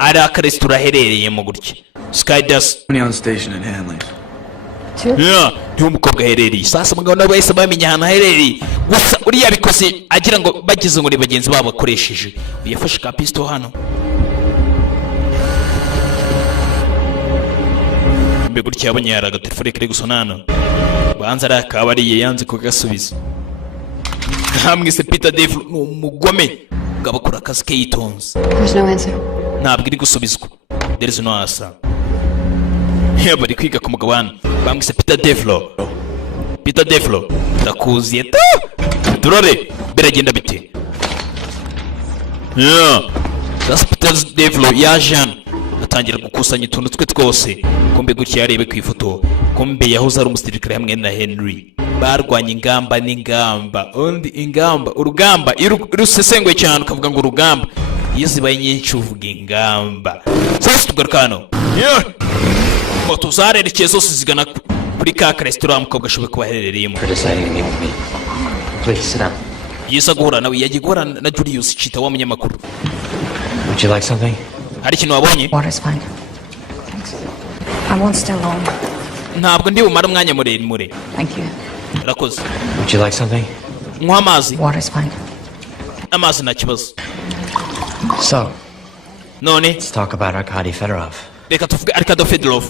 Ari akaresitora aherereyemo gutya. Skydust Neon station in Hanley's. Niho umukobwa aherereye. Sasa umugabo nabo bahise bamenya ahantu aherereye gusa uriya bikoze agira ngo bageze ngo ni bagenzi babo bakoresheje. Yafashe ka pistol hano mbe gutya yabonye yaraga telefone kare gusonana banza ari akabariye yanze kugasubiza. Hamwise Peter Devlo umugome ngabakora akazi ke yitonze. There's no answer. Ntabwo iri gusubizwa. There is no answer. Bari kwiga ku mugabo hano bamwise Peter Devlo. Peter Devlo ndakuziye turore biragenda bite. That's Peter Devlo yaje hano atangira gukusanya utuntu twe twose kombe gutya yarebe ku ifoto kombe yahoze ari umusirikare hamwe na Henry barwanye ingamba n'ingamba undi ingamba urugamba rusesengwe cyane ukavuga ngo urugamba iyo zibaye nyinshi uvuga ingamba. Sasa tugaruka hano moto zarerekeye zose zigana kuri ka restaurant mukobwa ashobe kuba aherereyemo. Please sit down. Yesa guhura nawe yagiye guhura na Julius Chita wa munyamakuru. Would you like something? Hari ikintu wabonye? Water's fine. Thanks. I won't stay long. ntabwo ndi bumara umwanya muremure. Thank you. Urakoze. Would you like something? Nkwa amazi. Water is fine. Amazi nta kibazo. So, none let's talk about Arkady Fedorov. Reka tuvuge Arkady Fedorov.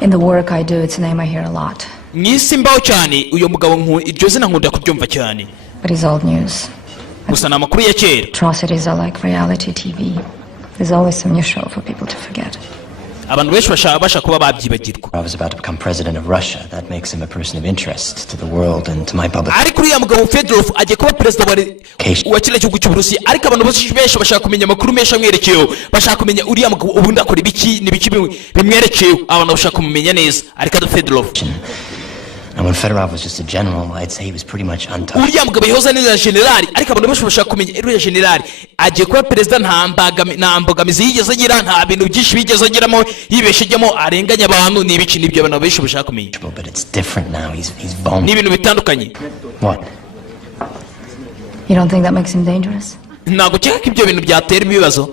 In the work I do, it's a name I hear a lot. Mwisi mbaho cyane uyo mugabo iryo zina nkunda kubyumva cyane. But it's old news. Gusa na makuru ya kera. Atrocities are like reality TV. There's always some new show for people to forget. Abantu benshi bashaka kuba babyibagirwa. I was about to become president of Russia. That makes him a person of interest to the world and to my public. Ariko uriya mugabo Fedorov agiye kuba perezida wa kiriya gihugu cy'Uburusiya, ariko abantu benshi bashaka kumenya amakuru menshi amwerekeyeho, bashaka kumenya uriya mugabo ubundi akora ibiki n'ibiki bimwerekeyeho, abantu bashaka kumenya neza Arkady Fedorov. And when Fedorov was just a general, I'd say he was pretty much untouched. Uriya mugabo yahoze neza generali, ariko abantu benshi bashaka kumenya uriya generali agiye kuba perezida nta mbogamizi yigeze agira, nta bintu byinshi bigeze agiramo, yibeshejemo arenganya abantu n'ibiki n'ibyo abantu benshi bashaka kumenya. But it's different now. He's vulnerable. Ni ibintu bitandukanye. What? You don't think that makes him dangerous? Ntabwo cyeka ko ibyo bintu byatera ibibazo.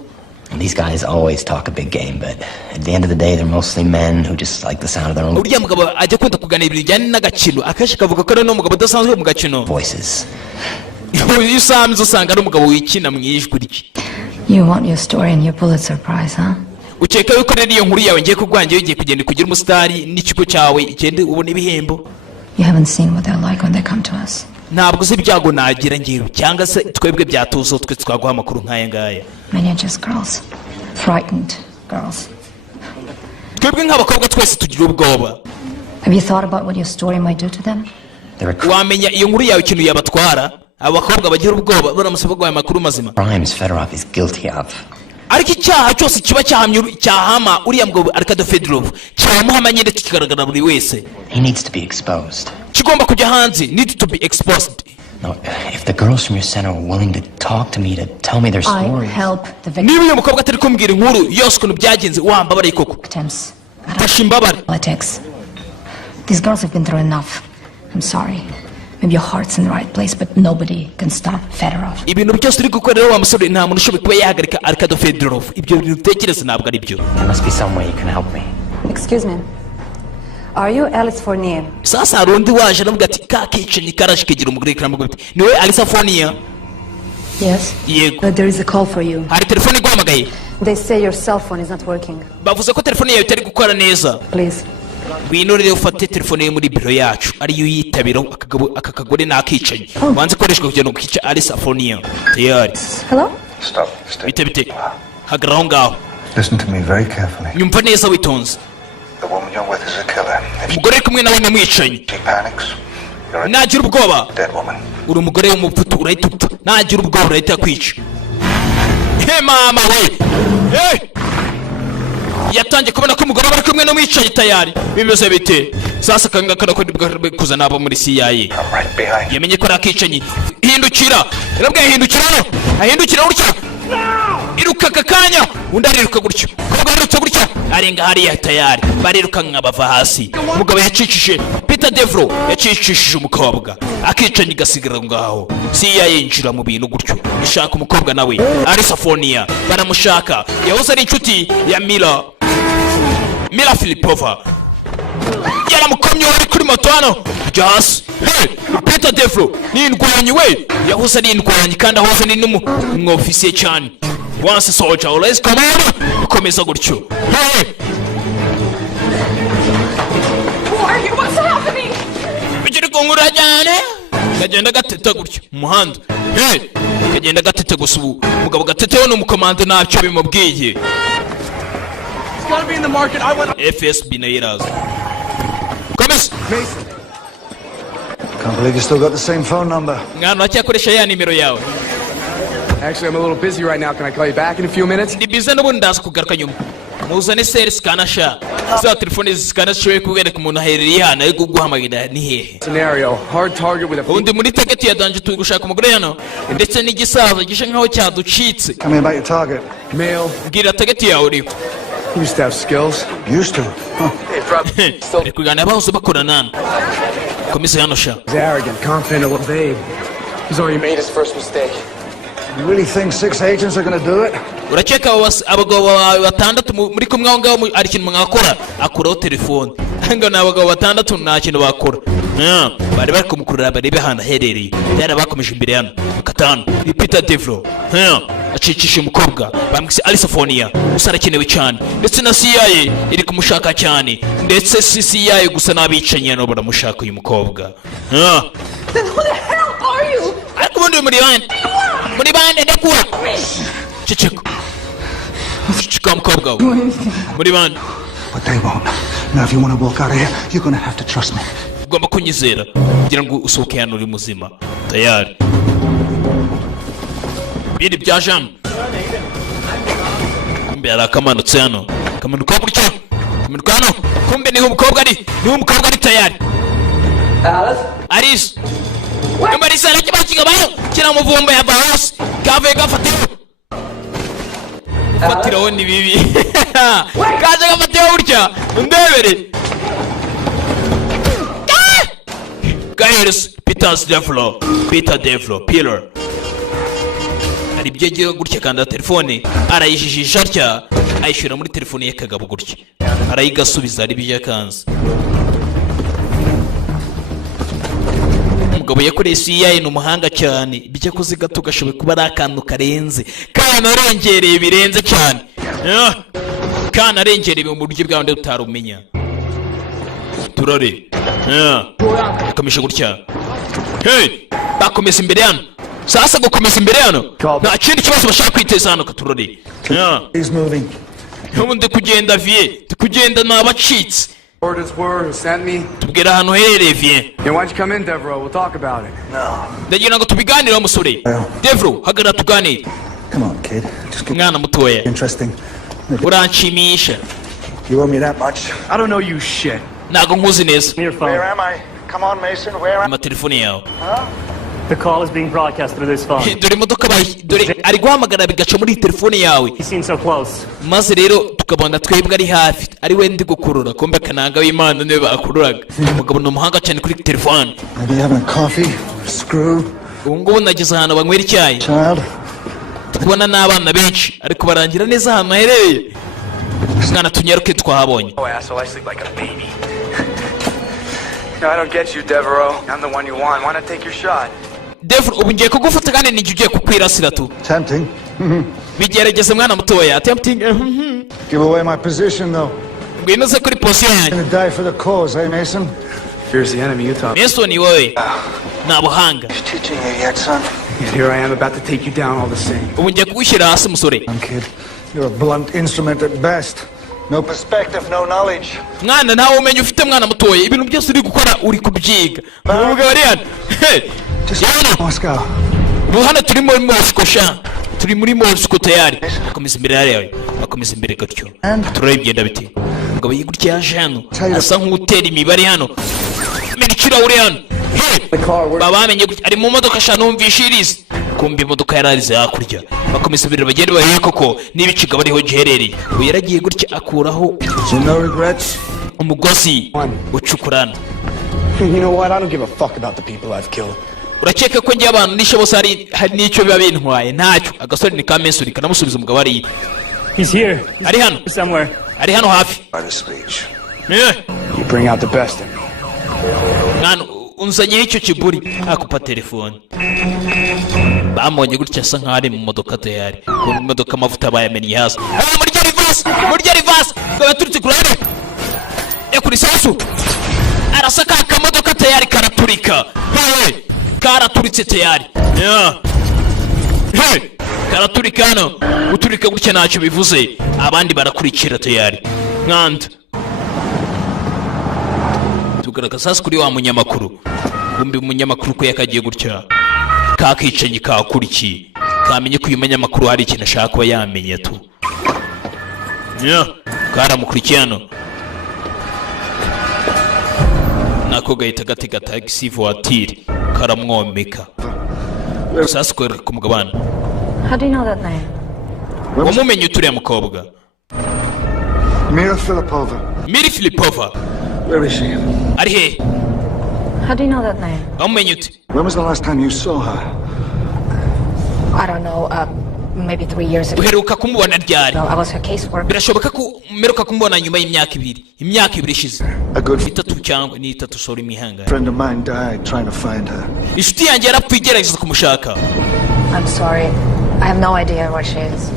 And these guys always talk a big game, but at the end of the day, they're mostly men who just like the sound of their own uriya mugabo ajya kwenda kuganira ibijyanye n'agakino, akenshi kavuga ko ari n'umugabo udasanzwe mu gakino. voices. Iyo usanze usanga ari umugabo wikina mu ijwi rye. You want your story and your Pulitzer Prize, huh? Ukeka yuko rero iyo nkuru yawe ngiye kugwangira ugiye kugenda kugira umusitari n'ikigo cyawe igende ubona ibihembo. You haven't seen what they're like when they come to us. Ntabwo uzi ibyago nagira ngewe cyangwa se twebwe byatuzo twe twaguha amakuru nk'aya ngaya. Many are just girls. Frightened girls. Twebwe nk'abakobwa twese tugira ubwoba. Have you thought about what your story might do to them? Wamenya iyo nkuru yawe ikintu yabatwara, abakobwa bagira ubwoba baramutse bagwaye amakuru mazima. Crimes Fedorov is guilty of. Ariko icyaha cyose kiba cyahama uriya mugabo Arkady Fedorov cyamuhama nyine kigaragara buri wese. He needs to be exposed. Kigomba kujya hanze, need to be exposed. No, if the girls from your center are willing to talk to me, to tell me their stories. I help the victims. Niba uyu mukobwa atari kumbwira inkuru yose ukuntu byagenze wambabare koko. Fasha imbabare. Politics. These girls have been through enough. I'm sorry. Maybe your heart's in the right place, but nobody can stop Fedorov. Ibintu byose uri gukora rero wa musore nta muntu ushoboye kuba yahagarika Arkady Fedorov. Ibyo bintu utekereza ntabwo ari byo. There must be some way you can help me. Excuse me. Are you Alice Fournier? Sasa hari undi waje aravuga ati ka kicenye karaje kigira umugore karamuga ati niwe Alice Fournier? Yes. Yego. There is a call for you. Hari telefone iguhamagaye. They say your cell phone is not working. Bavuze ko telefone yawe itari gukora neza. Please. Ngwino rero ufate telefone yo muri biro yacu ariyo yitabira aka kagore nakicanye. Wanze koreshwa kugira ngo kice Alice Fournier. Tayari. Hello? Stop. Bite. Hagarara ngaho. Listen to me very carefully. Nyumva neza witonze. The woman you're with is a killer. Umugore kumwe nawe namwicanye. She panics. You're a Nagira ubwoba. dead woman. Uri umugore w'umupfutu urahita upfa. Nagira ubwoba urahita kwica. He mama we. Hey! Yatangiye kubona ko umugore bari kumwe namwicaye tayari. Bimeze bite? Sasa kanga kana ko kuza nabo muri CIA. Yamenye ko rakicanye. Hindukira. Irabwe hindukira. Ahindukira urya. Iruka kakanya. Undariruka gutyo. Kugarutse gutyo. Arenga hariya tayari. Bariruka nkabava hasi. Umugabo yacicishije. Peter Devro yacicishije umukobwa. Akicanye gasigara ngaho. CIA yinjira mu bintu gutyo. Ishaka umukobwa nawe. Alice Fournier baramushaka. Yahoze ari inshuti ya Mila Filipova. Yaramukomye wari kuri moto hano. Just hey, Peter Devro ni indwanyi we. Yahoze ari indwanyi kandi ahoze ni n'umwofisiye cyane. Once a soldier, always command. Komeza gutyo. Hey! Who are you? What's happening? Bigire kongura cyane. Kagenda gateta gutyo umuhanda. Hey! Kagenda gatete gusubu. Mugabo gatetewe n'umukomando nacyo bimubwiye. It's gotta be in the market. I went FSB na yiraza. Komeza. Can't believe you still got the same phone number. Ngano acyakoresha ya nimero yawe. Actually, I'm a little busy right now. Can I call you back in a few minutes? Ndi bize n'ubundi ndaza kugaruka nyuma. Muzane seri scanner sha. Za telefone ziscanner shoye kubereka umuntu aherereye hano ariko guhamagara ni hehe. Scenario: hard target with a. Undi muri target ya danje turi gushaka umugore hano ndetse n'igisaza gishe nkaho cyaducitse. Tell me about your target. Male. Gira target yawe uri. Used to have skills. Used to. Ari kugana bahoze bakorana. Komisa hano sha. He's arrogant, confident, will evade. He's already made his first mistake. You really think 6 agents are going to do it? Uracheka abagabo batandatu muri kumwe aho ngaho ari kintu mwakora akuraho telefone. ngo ni abagabo batandatu nta kintu bakora. Bari bari kumukurura barebe ahantu aherereye. Yari bakomeje imbere hano gatanu Peter Devlo acicisha umukobwa bamwise Agasobanuye gusa arakenewe cyane ndetse na CIA iri kumushaka cyane ndetse CIA gusa n'abicanye hano baramushaka uyu mukobwa. Then who the hell are you? Ariko ubundi muri bande ndekuwa ciceko mukobwa muri bande. But they won't. Now, if you want to walk out of here, you're going to have to trust me. Ugomba kunyizera kugira ngo usohoke hano uri muzima. Tayari. Bindi bya jam. Kumbe arakamanutse hano. Kamanuka gutya. Kamanuka hano. Kumbe niho umukobwa ari tayari. Alice. Kumbe ari sara kibakinga bayo. Kira muvumba ya bahasi. Kave gafatira. Fatiraho ni bibi. Kaje gafatira gutya. Ndebere. Guys, Peter Devlo, Pillar. Ari byegiye gutya kanda telefone, arayijijisha atya, ayishura muri telefone ye kagabo gutya. Arayigasubiza ari bije kanza. Umugabo yakoreye CIA ni umuhanga cyane, bijya kuzi gato gashobe kuba ari akantu karenze. Kana arengereye birenze cyane. Kana arengereye mu buryo bwawe utarumenya. Turare. Kamisha gutya. Bakomeza imbere hano. Sasa gukomeza imbere hano. Nta kindi kibazo bashaka kwiteza hano katurore. He's moving. Ndi kugenda vie. Kugenda nabacitse. Orders were who sent me. Tubwira ahantu herereye vie. Yeah, why don't you come in, Devereaux? We'll talk about it. No. Ndagira ngo tubiganire umusore. Devereaux, hagarara tuganire. Come on, kid. Just get mwana mutoya. Interesting. Uranshimisha. You owe me that much. I don't know you shit. Nago nkuzi neza. Where am I? Come on, Mason. Where am I? Telefone yawe. The call is being broadcast through this phone. Dore modoka dore ari guhamagara bigaca muri telefone yawe. He seems so close. Maze rero tukabona twebwe ari hafi ari we ndi gukurura kombe kananga w'Imana niwe bakururaga. Umugabo ni umuhanga cyane kuri telefone. Maybe having a coffee, screw. Ngo nageze ahantu banywera icyayi. Tukubona n'abana benshi ariko barangira neza ahantu hereye. Mwana tunyaruke twahabonye. Oh, asshole, I sleep like a baby. No, I don't get you, Devereaux. I'm the one you want. Why not take your shot? Devereaux, ubu ngiye kugufata kandi ni ugiye kukwirasira tu. Tempting. Bigerageze mwana mutoya. Tempting. Give away my position, though. Ngwino se kuri position yanjye. Gonna die for the cause, eh, Mason? Fear's the enemy, you talk. Mason ni wowe. Nabuhanga. Teaching you yet, son? And here I am about to take you down all the same. Ubu ngiye kugushyira hasi musore. Kid, you're a blunt instrument at best. No perspective, no knowledge. Mwana nawe umenye ufite mwana mutoya ibintu byose uri gukora uri kubyiga. Ubwo bari hano. Moscow. Hano turi muri Moscow sha. Turi muri Moscow tayari. Bakomeza imbere yawe. Bakomeza imbere gatyo. Turabigenda biti. Ngo yigutya yaje hano. Asa nk'utera imibare hano. Menikira uri hano. Baba bamenye ari mu modoka sha numvishirize. Kumbi imodoka yararize hakurya. Bakomeza imbere bagenda bahiye koko n'ibiciga bariho giherereye. Ubu yaragiye gutya akuraho no regrets. Umugozi ucukurana. You know what? I don't give a fuck about the people I've killed. Urakeka ko ngiye abantu nishe bose hari n'icyo biba bintwaye ntacyo. Agasore ni ka Mason kanamusubiza umugabo ari. He's here. Ari hano somewhere. Ari hano hafi. By the speech. You bring out the best in me. Nano unzanye icyo kiburi akupa telefone. Bamonye gutya asa nk'ari mu modoka tayari. Mu modoka amavuta bayamennye hasi. Muri reverse. Ngo turutse kurare. Kuri sasu. Arasaka akamodoka tayari karaturika. Karaturitse tayari. Karaturika hano. Uturika gutya ntacyo bivuze. Abandi barakurikira tayari. Nkanda. Tugaragaza kuri wa munyamakuru. Kumbi umunyamakuru ko yakagiye gutya. Kakicenye kakurikiye. Kamenye ko uyu munyamakuru hari ikintu ashaka kuba yamenye tu. Karamukurikiye hano. Nako gahita gatega taxi voiture karamwomeka. Sasa ko kumugabana. How do you know that name? Wamumenye uturiya mukobwa. Mira Filipova. Mira Filipova. Where is she? Ari he? How do you know that name? Wamumenye ute? When was the last time you saw her? I don't know. maybe 3 years ago. uheruka kumubona ryari? No, I was her caseworker. birashoboka ko umeruka kumubona nyuma y'imyaka ibiri ishize. Itatu cyangwa ni itatu, sorry mwihangane. Friend of mine died trying to find her. inshuti yanjye yarapfuye igerageza kumushaka. I'm sorry. I have no idea where she is.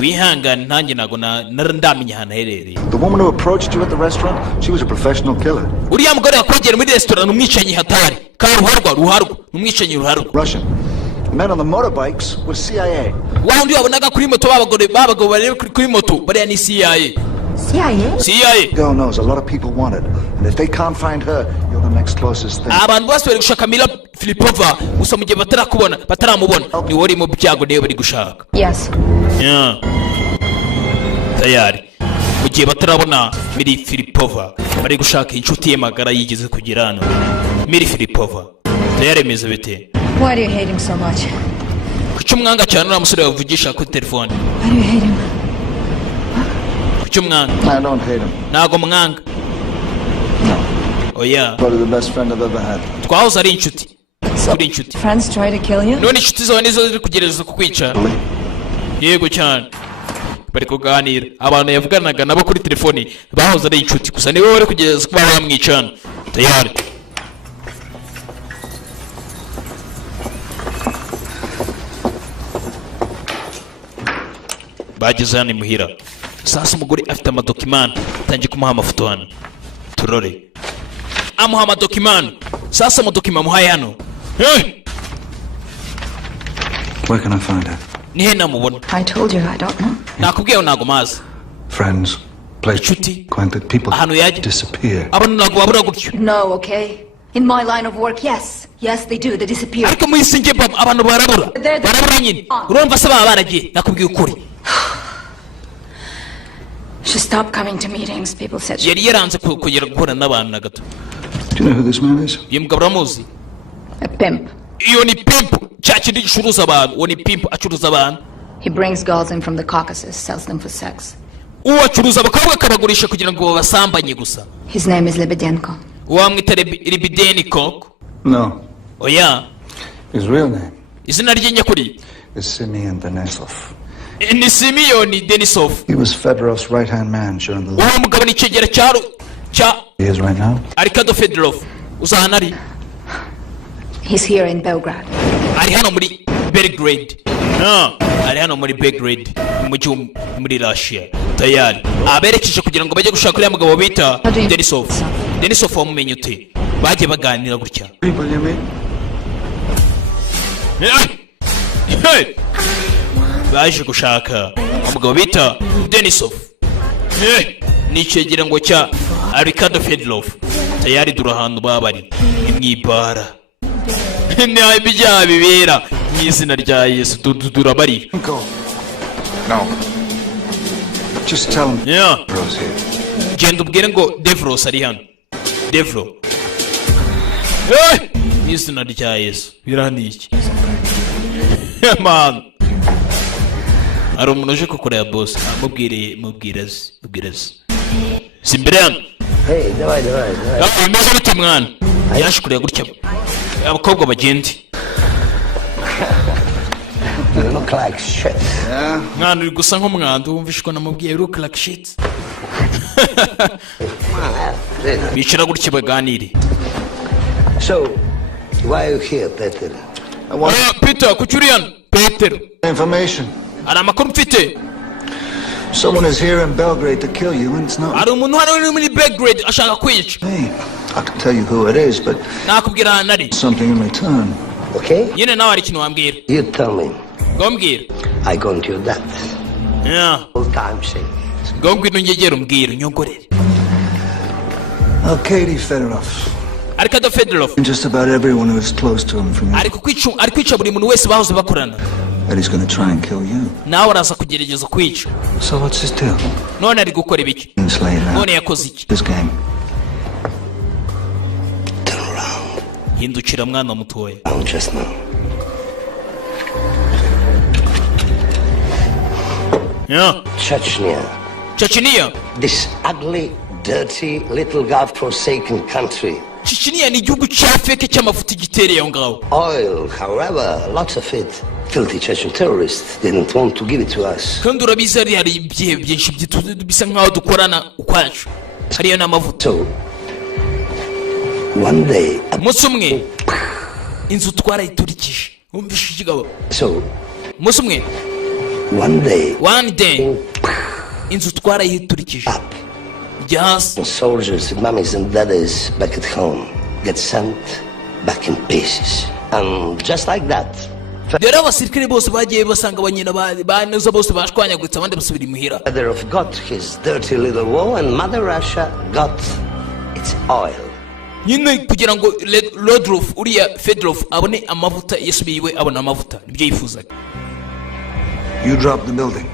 wihangane, nanjye ntago ndamenya ahantu aherereye. The woman who approached you at the restaurant, she was a professional killer. uriya mugore wakwegera muri restaurant umwicanyi hatari kandi ruharwa umwicanyi ruharwa. Russian. The men on the motorbikes were CIA. wa undi wabonaga kuri moto babagabo bari kuri moto bariya ni CIA. CIA. Girl knows a lot of people want it, and if they can't find her, you're the next closest thing. abantu bose bari gushaka Mila Filipova, gusa mu gihe bataramubona ni wari mu byago niyo bari gushaka. Yes. Yeah. tayari mu gihe batarabona Mila Filipova bari gushaka inshuti ye magara yigeze kugira hano. Mila Filipova tayari meze bite? Why do you hate him so much? kuki umwanga cyane uriya musore wavugisha kuri telefone? Why do you hate him? kuki umwanga? I don't hate him. ntago mwanga. oya, Probably the best friend I've ever had. twahoze ari inshuti. turi inshuti. Friends try to kill you? none inshuti zawe nizo ziri kugerageza kukwica? yego cyane. bari kuganira, abantu yavuganaga nabo kuri telefone bahoze ari inshuti, gusa niwe bari kugerageza kuba bamwicana. tayari. bageze hano imuhira. sasa umugore afite amadokimani atangiye kumuha amafoto hano. turore amuha amadokimani. sasa amadokima amuhaye hano. Where can I find her? nihe namubona? I told you I don't know. nakubwiye ntago mazi. Friends, inshuti, acquainted people ahantu yajya disappear. abantu ntago babura gutyo. No, okay? In my line of work, yes. Yes, they do. They disappear. ariko muri singe abantu barabura nyine. urumva se baba baragiye? nakubwiye ukuri. She stopped coming to meetings. People said she... yari yaranze kugera guhura n'abantu na gato. Do you know who this man is? uyu mugabo uramuzi? A pimp. iyo ni pimp, cya kindi gicuruza abantu. uwo ni pimp acuruza abantu. He brings girls in from the Caucasus, sells them for sex. uwo acuruza abakobwa akabagurisha kugira ngo babasambanye gusa. His name is Lebedenko. wamwita Lebedenko? No. oya. His real name izina rye nyakuri is Simeon Denisov. ni Simeon Denisov. He was Fedorov's right-hand man during the war. uwo mugabo ni icyegera cya He is right now. Arkado Fedorov. uza hano ari? He's here in Belgrade. ari hano muri Belgrade. ari hano muri Belgrade, umujyi muri Russia. tayari aberekeje kugira ngo bajye gushaka uriya mugabo bita Denisov. Denisov wamumenye ute? bagiye baganira gutya. baje gushaka umugabo bita Denisov. ni icyegera ngo cya Arkado Fedorov. tayari dura ahantu babari imwibara. nta ibyaha bibera mu izina rya Yesu. durabari. No. Just tell him. Yeah. Devro's here. genda ubwire ngo Devros ari hano. Devro. mu izina rya Yesu. birani iki? man. hari umuntu uje kukureba boss. mubwire simbere hano. Hey, давай. bimeze bite mwana? yaje kureba gutya abakobwa bagende. You look like shit. mwana uri gusa nk'umwanda. wumvishe ko namubwiye look like shit. bicara gutya baganire. So, why are you here, Peter? Peter, kuki uri hano? Peter, Information. hari amakuru mfite. Someone is here in Belgrade to kill you, and it's not. hari umuntu hano uri muri Belgrade ashaka kwica. Hey, I can tell you who it is, but nakubwira ahantu ari. something in return. Okay? nyine nawe hari ikintu wambwira. You tell me. ngo mbwira. I go into your depth. Yeah. All time sake. ngo ngwino nyegera umbwira unyongorere. Arkady Fedorov. Arkado Fedorov. And just about everyone who is close to him from you. ari kwica buri muntu wese bahoze bakorana. And he's going to try and kill you. nawe araza kugerageza kwica. So what's his deal? none ari gukora ibiki? none yakoze iki? This game. Turn around. hindukira mwana mutoya. Just now. Yeah. Chechnya. Chechnya. This ugly, dirty, little God-forsaken country Chechnya ni igihugu cya feke cy'amafuta gitereye aho ngaho. Oil, however, lots of it. Filthy Chechen terrorists didn't want to give it to us. Kandi urabizi hari ibihe byinshi bisa nkaho dukorana ukwacu. Hariyo n'amavuta. So, one day, umunsi umwe inzu twarayiturikije. Umvishe ikigabo. So, umunsi umwe one day inzu twarayiturikije. Yes. Soldiers, mummies and daddies back at home get sent back in pieces. And just like that. Dore abasirikare bose bagiye basanga abanyina banoza bose bashwanyaguritse abandi basubira imuhira. Father got his dirty little war and Mother Russia got its oil. Nyine kugira ngo Rodolf uriya Fedorov abone amavuta yasubiye abona amavuta nibyo yifuzaga. You dropped the building.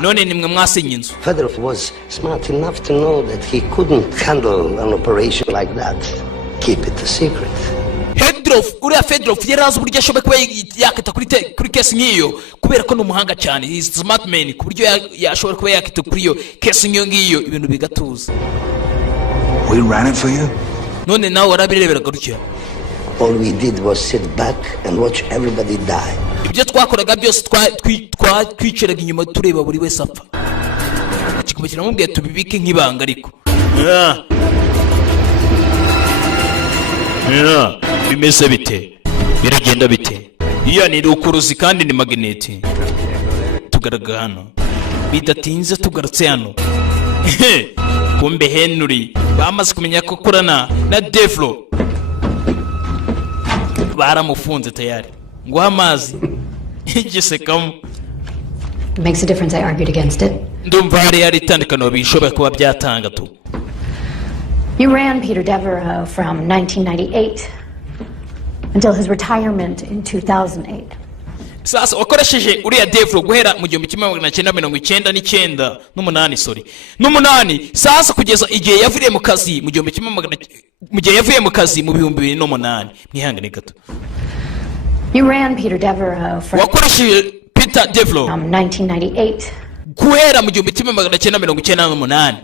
None nimwe mwasenye inzu. Fedorov was smart enough to know that he couldn't handle an operation like that. Keep it a secret. Fedorov yarazi uburyo ashoboye kuba yakita kuri kesi nk'iyo kubera ko n'umuhanga cyane. He is smart man ku buryo yashobora kuba yakita kuri iyo kesi nk'iyo ibintu bigatuza. We ran it for you. None nawe warabireberaga gutya. All we did was sit back and watch everybody die. Ibyo twakoraga byose twicaraga inyuma tureba buri wese apfa. Kigomba kiramubwiye tubibike nk'ibanga ariko. Bimeze bite? Biragenda bite? Iya ni rukuruzi kandi ni magneti. Tugaraga hano. Bidatinze tugarutse hano. Kumbe Henry bamaze kumenya ko korana na Devlo. Baramufunze tayari. Ngo amazi. Igisekamo. It makes a difference. I argued against it. Ndumva hari itandukano bishobora kuba byatanga tu. You ran Peter Devereaux from 1998 until his retirement in 2008. Sasa wakoresheje uriya Devlo guhera mu 1999 sorry. N'umunani sasa kugeza igihe yavuye mu kazi mu 2008 mwihangane gato. You ran Peter Devereaux from Peter Devlo from 1998 guhera mu 1998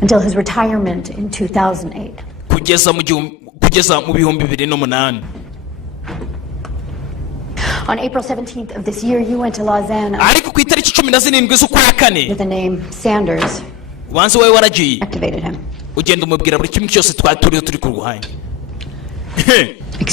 until his retirement in 2008. Kugeza mu 2008. On April 17th of this year, you went to Lausanne ariko ku itariki 17 z'ukwa kane with the name Sanders. Wanze wawe waragiye Activated him. Ugenda umubwira buri kimwe cyose turi ku ruhande.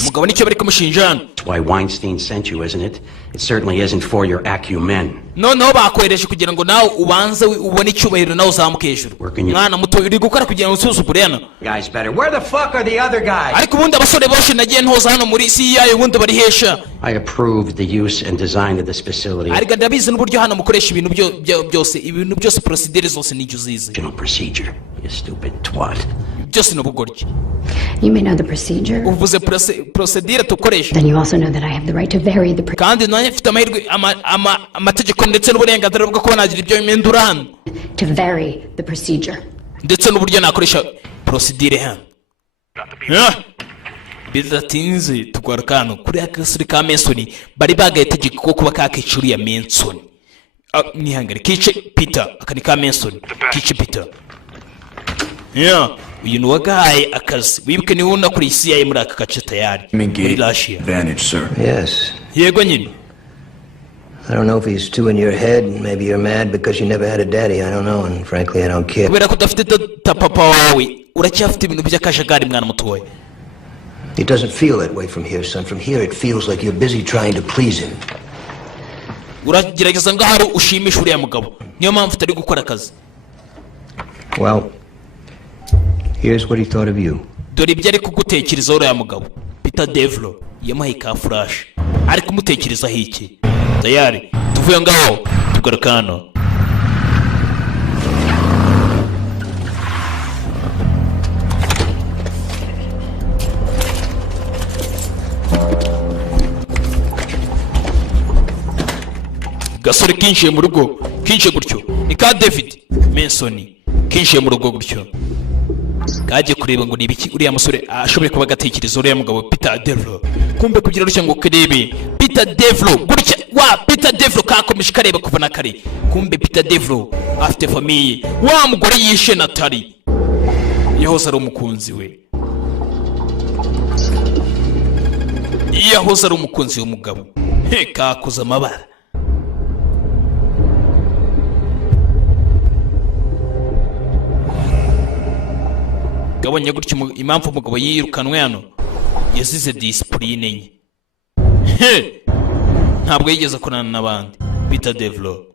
Mugabo nicyo bari kumushinja. That's why Weinstein sent you, isn't it? It certainly isn't for your acumen. No bakwereje kugira ngo nawe ubanze ubone icyubahiro nawe uzamuke hejuru. Mwana muto uri gukora kugira ngo usuzugure hano. Guys better. Where the fuck are the other guys? Ariko ubundi abasore bose nagiye ntoza hano muri CIA ubundi bari hesha. I approved the use and design of this facility. Ariko ndabizi n'uburyo hano mukoresha ibintu byose procedure zose n'icyo uzize. Procedure. You stupid twat. Just n'ubugoryi. You may know the procedure. Uvuze procedure tukoresha. Then you also know that I have the right to vary the kandi nanjye mfite amahirwe amategeko ndetse n'uburenganzira bwo kuba nagira ibyo impindura hano. To vary the procedure. Ndetse n'uburyo nakoresha procedure hano. Bidatinze tugaruka hano kuri akasuri ka Manson bari bagaye tegeko ko kuba kakicuri ya Manson. Nihangare kice Peter akani ka Manson kice Peter. Uyu ni wagaye akazi wibuke niwe unakuri CIA muri aka gace tayari muri Russia. Advantage, sir. Yes. Yego nyine. I don't know if he's too in your head. Maybe you're mad because you never had a daddy. I don't know, and frankly, I don't care. Kubera ko udafite papa wawe uracyafite ibintu by'akajagari mwana mutoya. It doesn't feel that way from here, son. From here, it feels like you're busy trying to please him. Uragerageza ngaho ushimisha uriya mugabo. Niyo mpamvu utari gukora akazi. Well, here's what he thought of you. Dore ibyo ari kugutekereza uriya mugabo. Peter Devlo yamuhaye ka flash. Ari kumutekereza iki? Tayari tuvuye ngaho tugaruka hano. Gasore kinshiye mu rugo kinshiye gutyo ni ka David Manson kinshiye mu rugo gutyo kaje kureba ngo nibiki uriya musore ashobore kuba gatekereza uriya mugabo Peter Devlo. Kumbe kugira rushya ngo kirebe Peter Devlo gutya Peter Devlo kakomeje kareba kuva na kare. Kumbe Peter Devlo afite famille mugore yishe Natali yahoze ari umukunzi we. yahoze ari umukunzi w'umugabo kakoze amabara. Gabanya gutyo impamvu umugabo yirukanwe hano yazize discipline nye. Ntabwo yigeze akorana n'abandi. Peter Devlo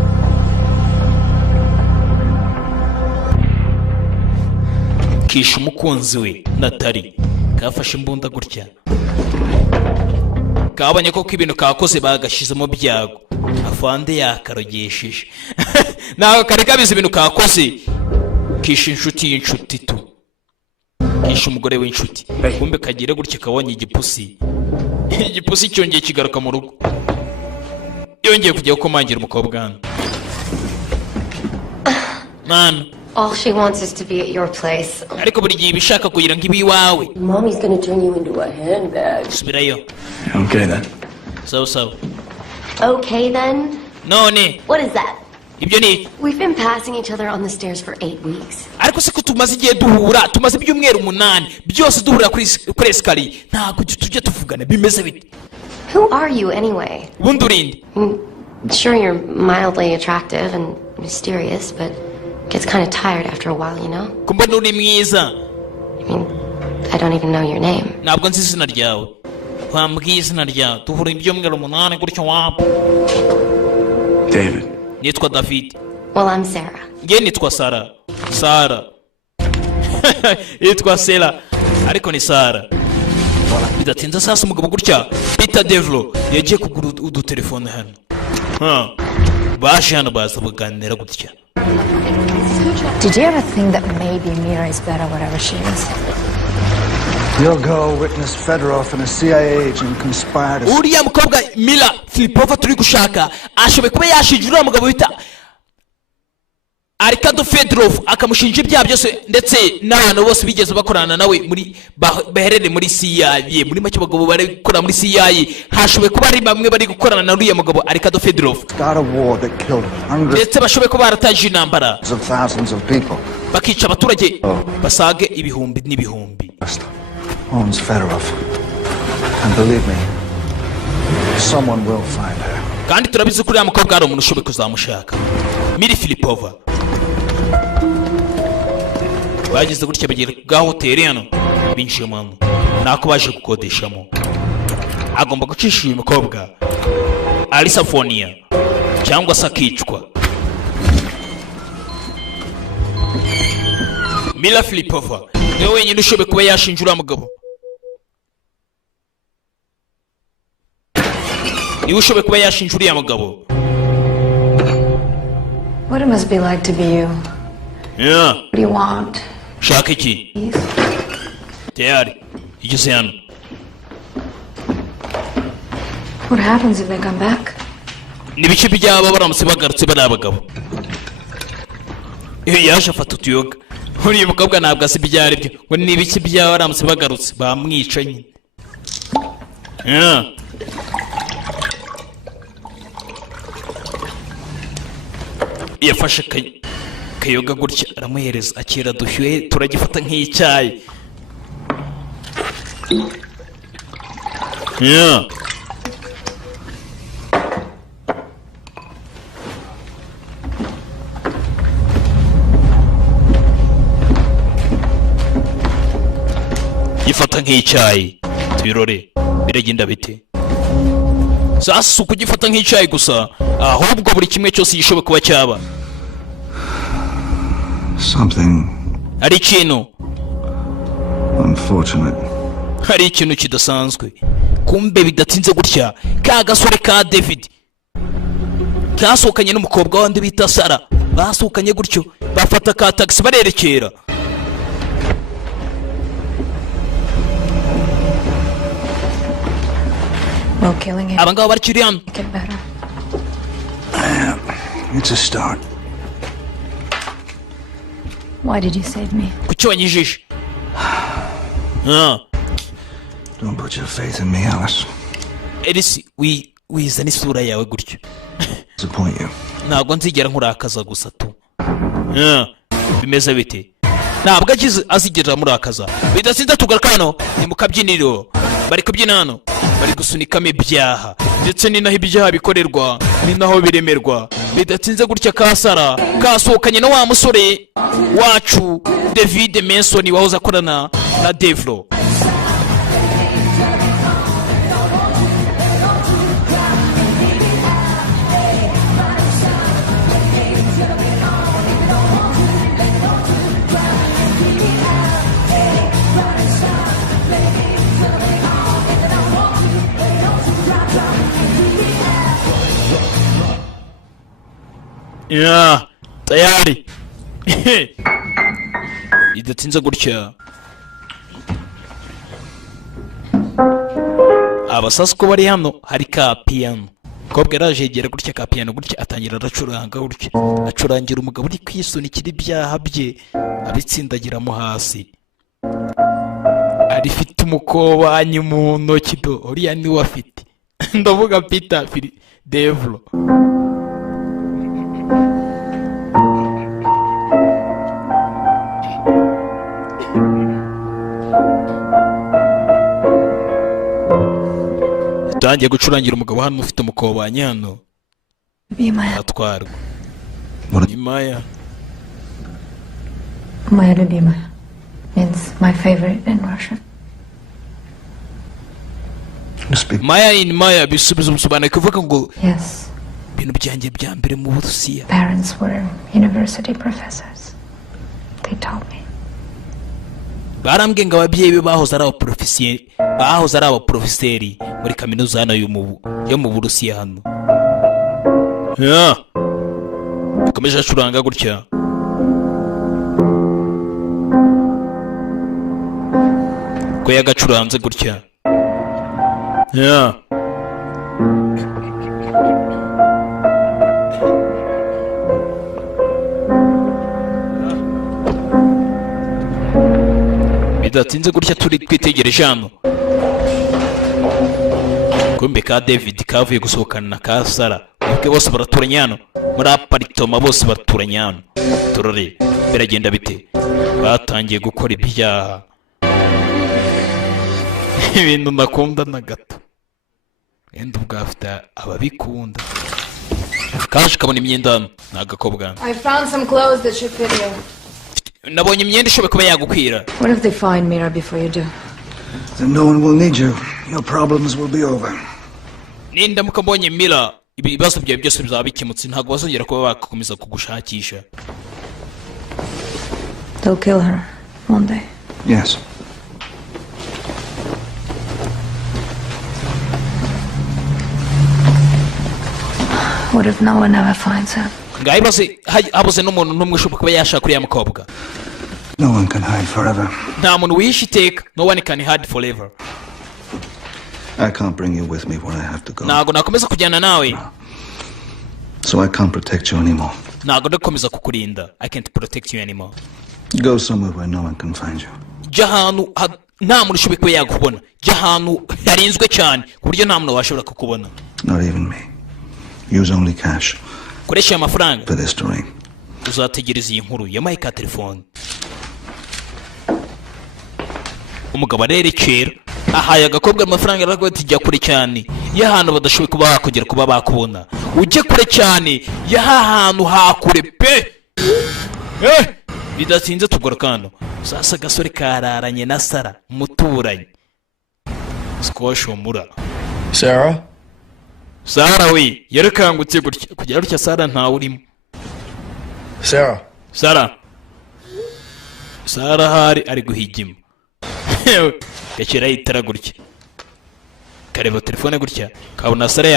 kisha umukunzi we Natali kafashe imbunda gutya. Kabanye ko ibintu kakoze bagashizemo byago. Afande yakarogesheje. Naho kare kabize ibintu kakoze. Kisha inshuti y'inshuti tu. Kisha umugore w'inshuti. Kumbe kagira gutya kabonye igipusi. Igipusi cyongeye kigaruka mu rugo. Yongeye kujya gukomangira umukobwa hano. Man, all she wants is to be at your place. Ariko buri gihe bishaka kugira ngo ibi wawe. Mommy's gonna turn you into a handbag. Subirayo. Okay then. So. Okay then? None. What is that? Ibyo ni. We've been passing each other on the stairs for 8 weeks. Ariko se ko tumaze igihe duhura, tumaze ibyumweru 8 byose duhura kuri escalier. Ntabwo tujye tuvugana bimeze bite. Who are you anyway? Bundurinde. Sure, you're mildly attractive and mysterious, but it gets kind of tired after a while, you know? Kumbona uri mwiza. I mean, I don't even know your name. Ntabwo nzi izina ryawe. Wambwiye izina ryawe. Duhura ibyumweru 8 gutyo wapo. David. Nitwa David. Well, I'm Sarah. Nge nitwa Sarah. Sarah. Nitwa Sarah. Ariko ni Sarah. Bidatinze sasa umugabo gutya Peter Devlo yagiye kugura udutelefone hano. Baje hano baza kuganira gutya. Did you ever think that maybe Mira is better whatever she is? Your girl witnessed Fedorov and a CIA agent conspired to... Uriya mukobwa Mila Filipova turi gushaka ashobe kuba yashijura umugabo bita Arkado Fedorov akamushinja ibyaha byose ndetse n'abantu bose bigeze bakorana nawe muri baherere muri CIA. Muri make bagabo bari gukora muri CIA hashobe kuba ari bamwe bari gukorana na uriya mugabo Arkado Fedorov. Ndetse bashobe kuba barataje intambara of thousands of people. Bakica abaturage basage ibihumbi n'ibihumbi. Owns Fedorov. And believe me, someone will find her. Kandi turabizi kuri mukobwa ari umuntu ushobe kuzamushaka. Miri Filipova. Bagize gutya bagira ga hotel hano binjiyemo nako baje gukodeshamo. Agomba gucisha uyu mukobwa Alisafonia cyangwa sakicwa. Mila Filipova niwe wenyine ushobe kuba yashinjura mugabo. Niwe ushobe kuba yashinjura ya mugabo. What it must be like to be you. Yeah. What do you want? Shaka iki? Tayari. Igeze hano. What happens if they come back? Nibice byaba baramutse bagarutse bari abagabo. Yaje afata utuyoga. Uriya mukobwa ntabwo asi byari byo. Ngo nibice byaba baramutse bagarutse bamwica nyine. Yeah. Yafashe kayoga gutya aramuhereza akira dushyuhe turagifata nk'icyayi. Yeah. Gifata nk'icyayi tubirore biragenda bite. Sasa ukugifata nk'icyayi gusa ahubwo buri kimwe cyose gishoboka kuba cyaba. Something Hari ikintu unfortunate. Hari ikintu kidasanzwe. Kumbe bidatinze gutya ka gasore ka David kasokanye n'umukobwa wandi bita Sarah. Basokanye gutyo bafata ka taxi barerekera. Well, killing him. Abangaba bari Kiriam. Get better. It's a start. Why did you save me? Kuki wanyijishe? Don't put your faith in me, Alice. Elisi wizana isura yawe gutyo. Disappoint you. Ntabwo nzigera nkurakaza gusa tu. Bimeze bite? Ntabwo azigera murakaza. Bidasinze tugaruka hano ni mu kabyiniro. Bari kubyina hano. bari gusunikamo ibyaha ndetse ni naho ibyaha bikorerwa ni naho biremerwa. Bidatinze gutya Kasara kasohokanye na wa musore wacu David Manson wahoze akorana na Devlo. Tayari. Bidatinze gutya abasasu ko bari hano hari ka piano. Kobwa yaraje yegera gutya ka piano gutya atangira aracuranga gutya acurangira umugabo uri kwisunikira ibyaha bye abitsindagiramo hasi. Arifite umukobanyi mu ntoki do uriya ni we afite. Ndavuga Peter Devlo. Tangiye gucurangira umugabo hano ufite umukobanyi hano. Atwarwa. Maya. Maya Любимая means my favorite in Russian. Maya in Maya bisubiza umusobanuro kuvuga ngo Yes. Ibintu byanjye bya mbere mu Burusiya. Parents were university professors. They taught me. Barambwiye ngo ababyeyi be bahoze ari abaprofeseri muri kaminuza hano yo mu Burusiya hano. Dukomeje acuranga gutya. Ko yagacuranze gutya. Bidatinze gutya turi twitegereje hano. Kumbe ka David kavuye gusohokana na Kasara. Ubwo bose baraturanya hano. Muri aparitoma bose baraturanya hano. Turore biragenda bite? Batangiye gukora ibyaha. Ibintu nakunda na gato. Enda ubwafite ababikunda. Kaje kabona imyenda hano nagakobwa. I found some clothes that should fit you. Nabonye imyenda ishoboye kuba yagukwira. What if they find Mira before you do? Then no one will need you. Your problems will be over. Ninda mukambonye Mira ibibazo byawe byose bizaba bikemutse ntago bazongera kuba bakakomeza kugushakisha. They'll kill her one day. Yes. What if no one ever finds her? Ngaho bose habuze n'umuntu n'umwe ushobora kuba yashaka kuri ya mukobwa. No one can hide forever. Nta muntu wihisha iteka. No one can hide forever. I can't bring you with me where I have to go. Ntago nakomeza kujyana nawe. So I can't protect you anymore. Ntago ndakomeza kukurinda. I can't protect you anymore. Go somewhere where no one can find you. Jya ahantu nta muntu ushoboye kuba yagukubona. Jya ahantu harinzwe cyane ku buryo nta muntu washobora kukubona. Not even me. Use only cash. Koresha amafaranga. For this to ring. Uzategereza iyi nkuru ya Mike telefone. Umugabo arerekera ahaye agakobwa amafaranga aragwati jya kure cyane y'ahantu badashoboye kuba bakugera kuba bakubona. Ujye kure cyane y'ahantu hakure pe. Bidatinze tugorokano. Sasa gasore kararanye na Sara muturanye. Squashomura. Sarah we yerekangutse gutya kugera gutya Sarah nta urimo. Sarah hari ari guhigima. Gakira yitara gutya. Kareba telefone gutya kabona Sarah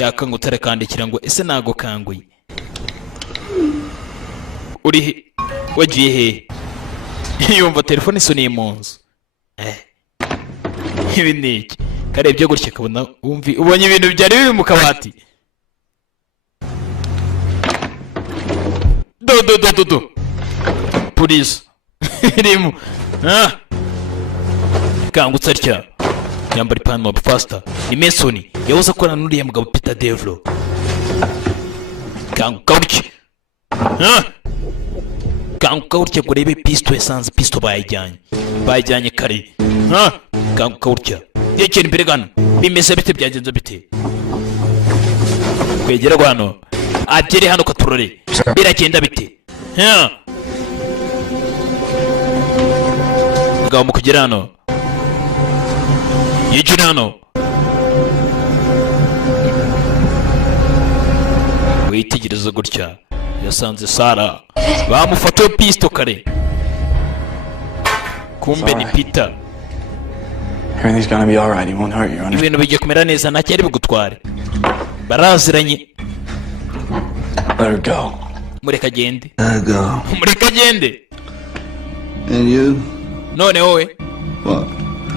yakangutse kandikira ngo ese nago kanguye. Uri wagiye he? Yumva telefone isoniye mu nzu. Ibi ni iki? Karebye gutya kabona ubonye ibintu byari biri mu kabati. Do. Police. Irimo. Kangutse atya. Yambara ipantaro faster. Ni Mason. Yahoze akora n'uriya mugabo Peter Devlo. Kangutse. Kangutse kurebe pistol essence pistol bayijyanye kare. Kangutse. yekera imbere gano bimeze bite byagenze bite kwegera hano agere hano katurore biragenda bite ngabo mu kugera hano yegera hano witegereza gutya yasanze Sara bamufatiye pisto kare kumbe ni Peter. Everything's gonna be alright. He won't hurt you. Ibintu bigiye kumera neza nta cyari bigutware. Baraziranye. Let her go. Mureka agende. Go. Mureka agende. And you? None wowe. What?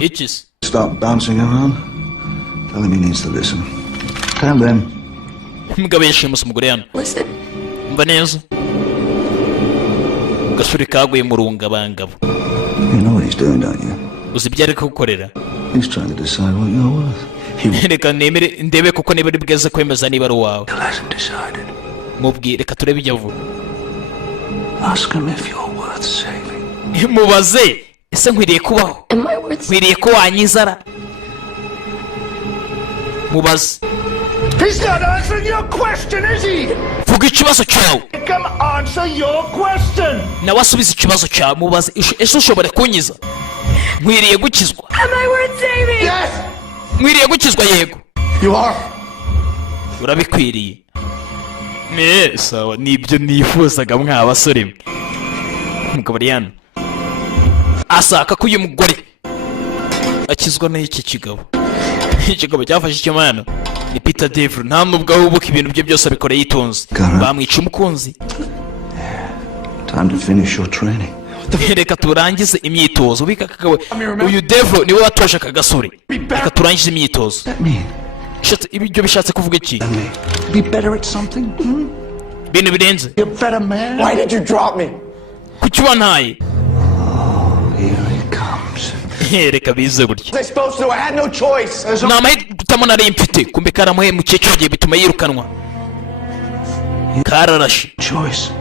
Itches. Stop bouncing around. Tell him he needs to listen. Tell them. Mugabo yashimusa umugore hano. Mva neza. Gasuri kaguye mu rungabangabo. You know what he's doing, don't you? Uzi ibyo ari kugukorera. He's trying to decide what you're worth. Reka nemere ndebe kuko niba ari bweze kwemeza niba ari uwawe. He hasn't decided. Mubwire reka turebe ibyo avuga. Ask him if you're worth saving. Mubaze ese nkwiriye kubaho. Nkwiriye ko wanyizara. Mubaze. He's not answering your question, is he? Vuga ikibazo cyawe. Come answer your question. Nawe asubiza ikibazo cyawe mubaze ese ushobora kunyiza. Nkwiriye gukizwa. Am I worth saving? Yes. Nkwiriye gukizwa yego. You are. Urabikwiriye. Sawa nibyo nifuzaga mwa basore mwe. Mugaburiyana. Asaka ko uyu mugore akizwa n'iki kigabo. Ikigabo cyafashe icyamana. Ni Peter Devil nta nubwo ahubuka ibintu bye byose abikoreye yitonze. Bamwica umukunzi. Time to finish your training. Reka turangize imyitozo bika kagawe uyu Devil niwe watosha kagasore. Reka turangize imyitozo. Ibyo bishatse kuvuga iki? Be better at something? Bintu birenze. You're a better man. Why did you drop me? Kuki wantaye? Here he comes. Reka bize gutya. They supposed to. I had no choice. Namahitamo nari mfite kumbe karamuhe mu cyecyo gihe bituma yirukanwa. Kararashe. Choice.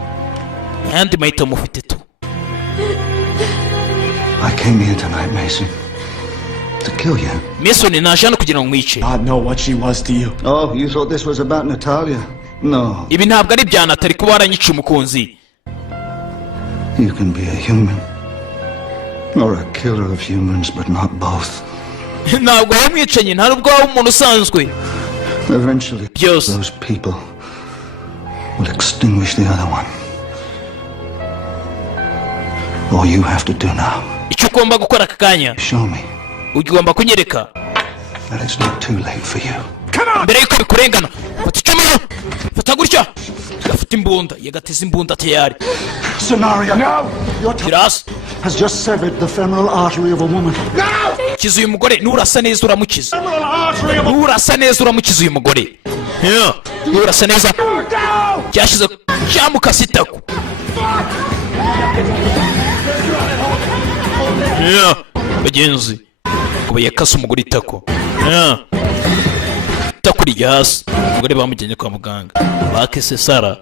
Yandi mahitamo ufite tu. I came here tonight, Mason, to kill you. Mason naje hano kugira ngo nkwice. I know what she was to you. Oh, you thought this was about Natalia? No. Ibi ntabwo ari bya Natalia kuba waranyica umukunzi. You can be a human. Or a killer of humans, but not both. Ntabwo wamwicanye nta nubwo waba umuntu usanzwe. Eventually, those people will extinguish the other one. All you have to do now. Icyo ugomba gukora aka kanya. Show me. Ugomba kunyereka. That it's not too late for you. Come on. Mbere yuko bikurengana. Fata icyuma. Fata gutya. Gafite imbunda. Yagateze imbunda tayari. Scenario. No. Your Kiras has just severed the femoral artery of a woman. No. Kiza uyu mugore nurasa neza uramukiza. Femoral artery of a nurasa neza uramukiza uyu mugore. Nurasa neza. Cyashize cyamukase itako. Bagenzi ngo yakase umugore itako. Itako rijya hasi. Umugore bamujyanye kwa muganga. Bakese Sara